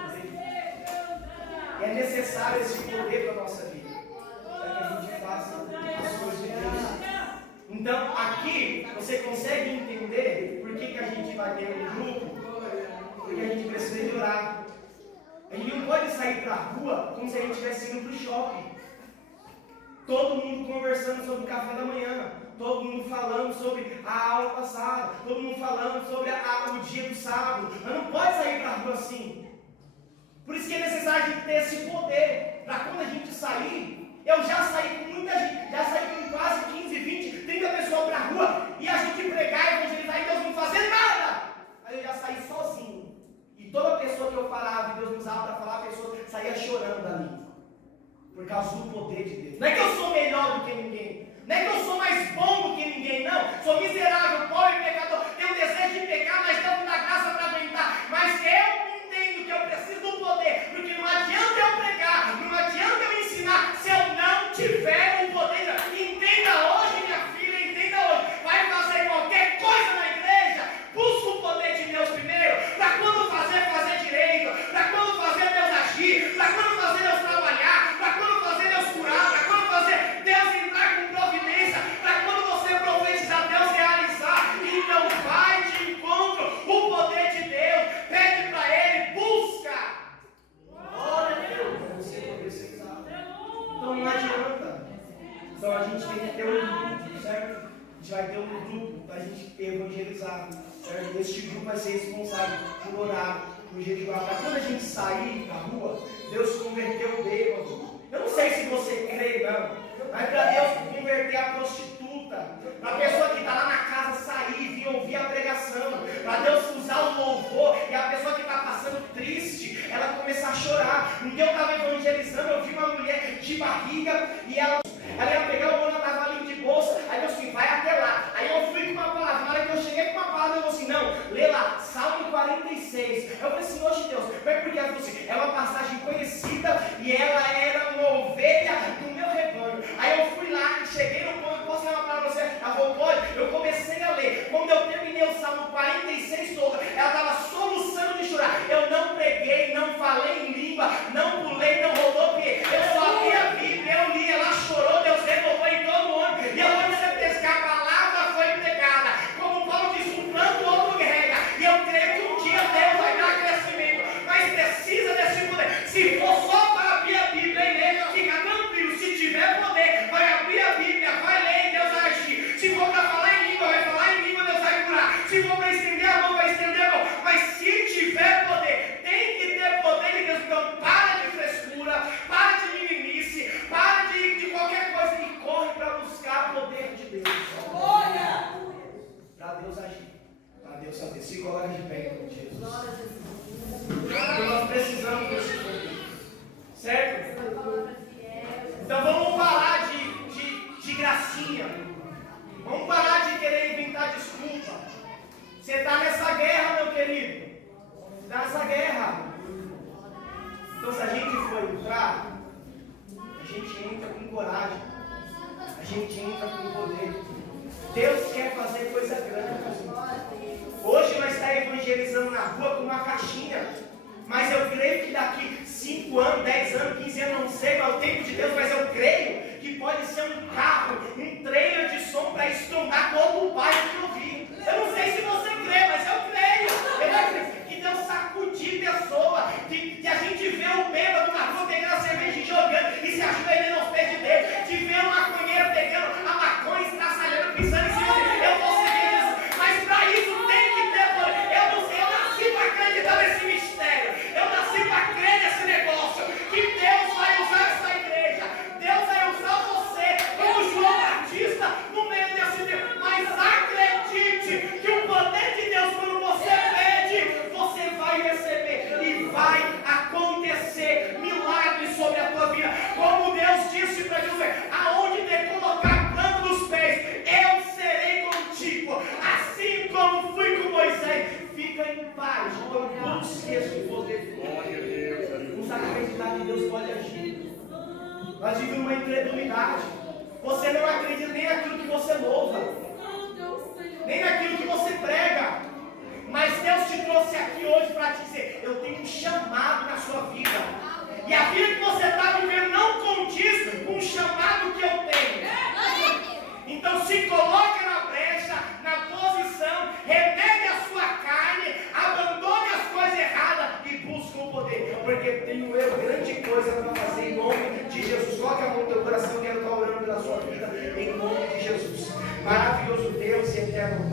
É necessário esse poder para a nossa vida, para que a gente faça as coisas de Deus. Então, aqui você consegue entender por que a gente vai ter um grupo, porque a gente precisa de orar. A gente não pode sair para a rua como se a gente estivesse indo para o shopping. Todo mundo conversando sobre o café da manhã, todo mundo falando sobre a aula passada, todo mundo falando sobre o dia do sábado. Mas não pode sair para a rua assim. Por isso que é necessário a gente ter esse poder, para quando a gente sair, eu já saí com muita gente, já saí com quase 15, 20, 30 pessoas para a rua, e a gente pregar, evangelizar, e Deus não fazer nada. Aí eu já saí sozinho. E toda pessoa que eu falava, Deus me usava para falar, a pessoa saía chorando ali. Por causa do poder de Deus. Não é que eu sou melhor do que ninguém. Não é que eu sou mais bom do que ninguém, não. Sou miserável, pobre, pecador. Tenho desejo de pecar, mas Deus me dá graça para aguentar. Mas eu entendo que eu preciso do poder. Porque não adianta eu pregar, não adianta eu ensinar se eu não tiver o poder. Entenda hoje, minha filha, entenda hoje. Vai fazer qualquer coisa na igreja, busca o poder de Deus primeiro. Para quando fazer, fazer direito. Para quando fazer, Deus agir. Para quando fazer, Deus trabalhar. Para quando fazer, Deus curar. Para quando fazer, Deus entrar com providência. Para quando você profetizar, Deus realizar. Então vai de encontro o poder de Deus. Pede para Ele, busca. Glória a Deus. Então não adianta. Então a gente tem que ter um grupo, certo? A gente vai ter um grupo para a gente evangelizar, certo? Este grupo vai ser responsável por orar, por jejuar. Para quando a gente sair da rua, Deus converteu o bêbado. Eu não sei se você crê, não. Mas para Deus converter a prostituta, para a pessoa que está lá na casa sair, vir ouvir a pregação, para Deus usar o louvor e a pessoa que está passando triste, ela começar a chorar. Um dia eu estava evangelizando, eu vi uma mulher de barriga e ela ia pegar o ouro, ela estava ali de bolsa. Aí eu disse, vai até lá. Aí eu fui com uma palavra. Na hora que eu cheguei com uma palavra, eu falei assim, não, lê lá, Salmo 46. Eu falei assim, oxe Deus, mas por que? Ela falou assim, é uma passagem conhecida e ela era uma ovelha do meu rebanho. Aí eu fui lá e cheguei no ponto, posso ler uma palavra para você? Ela falou, pode. Eu comecei a ler. Quando eu terminei o Salmo 46 todo, ela estava soluçando de chorar. Eu não preguei, não falei em língua, não pulei, não rodopiei. Eu só li a Bíblia, eu li, ela chorou, Deus renovou em todo o ano. E eu vou dizer para vocês que a palavra foi pregada. Como Paulo disse, um planta, o outro rega. E eu creio que um dia Deus vai dar crescimento. Mas precisa desse poder. Se for só para abrir a Bíblia e ler, fica tranquilo. Se tiver poder, vai abrir a Bíblia, vai ler e Deus vai agir. Se for para falar em língua, vai falar em língua, Deus vai curar. Se for para estender a mão, vai estender a mão. Mas se tiver poder, tem que ter poder de Deus. Então para de frescura, para de meninice, para de qualquer coisa e corre para buscar o poder de Deus. Para Deus agir, para Deus saber. Se coloca de pé em nome de Jesus. Porque nós precisamos desse poder, certo? Então vamos parar de gracinha. Vamos parar de querer inventar desculpa. Você está nessa guerra, meu querido. Você está nessa guerra. Então se a gente for entrar, a gente entra com coragem. A gente entra com poder. Deus quer fazer coisa grande. Hoje nós estamos evangelizando na rua com uma caixinha. Mas eu creio que daqui 5 anos, 10 anos, 15 anos, não sei qual é o tempo de Deus, mas eu creio que pode ser um carro, um trailer de som para estrondar todo o bairro que eu vi. Eu não sei se você crê, mas eu creio. Eu acredito que Deus sacudir pessoa, que a gente vê o bêbado na rua pegando a cerveja e jogando e se ajoelhando aos pés de Deus, de ver o maconheiro pegando a maconha, estraçalhando, pisando em cima dele. Eu vou seguir isso, mas para isso tem que ter poder. Eu nasci para acreditar nesse mistério. Eu nasci para crer nesse negócio, que Deus vai usar essa igreja, Deus vai usar você como João Batista no meio desse tempo. Mas acredite que o poder de Deus, quando você pede, você vai receber e vai acontecer milagres sobre a tua vida. Como Deus disse para José, aonde te colocar planta dos pés, eu serei contigo, assim como fui com Moisés. Fica em paz, então busque esse poder. Vamos acreditar que Deus pode agir. Nós vivemos uma incredulidade. Você não acredita nem naquilo que você louva, nem naquilo que você prega. Mas Deus te trouxe aqui hoje para te dizer, eu tenho um chamado na sua vida. E a vida que você está vivendo não condiz com o chamado que eu tenho. Então se coloque na brecha, na posição, renegue a sua carne, abandone as coisas erradas e busque o poder. Porque tenho eu grande coisa para fazer em nome de Jesus. Coloque a mão no teu coração, quero estar orando pela sua vida em nome de Jesus. Maravilhoso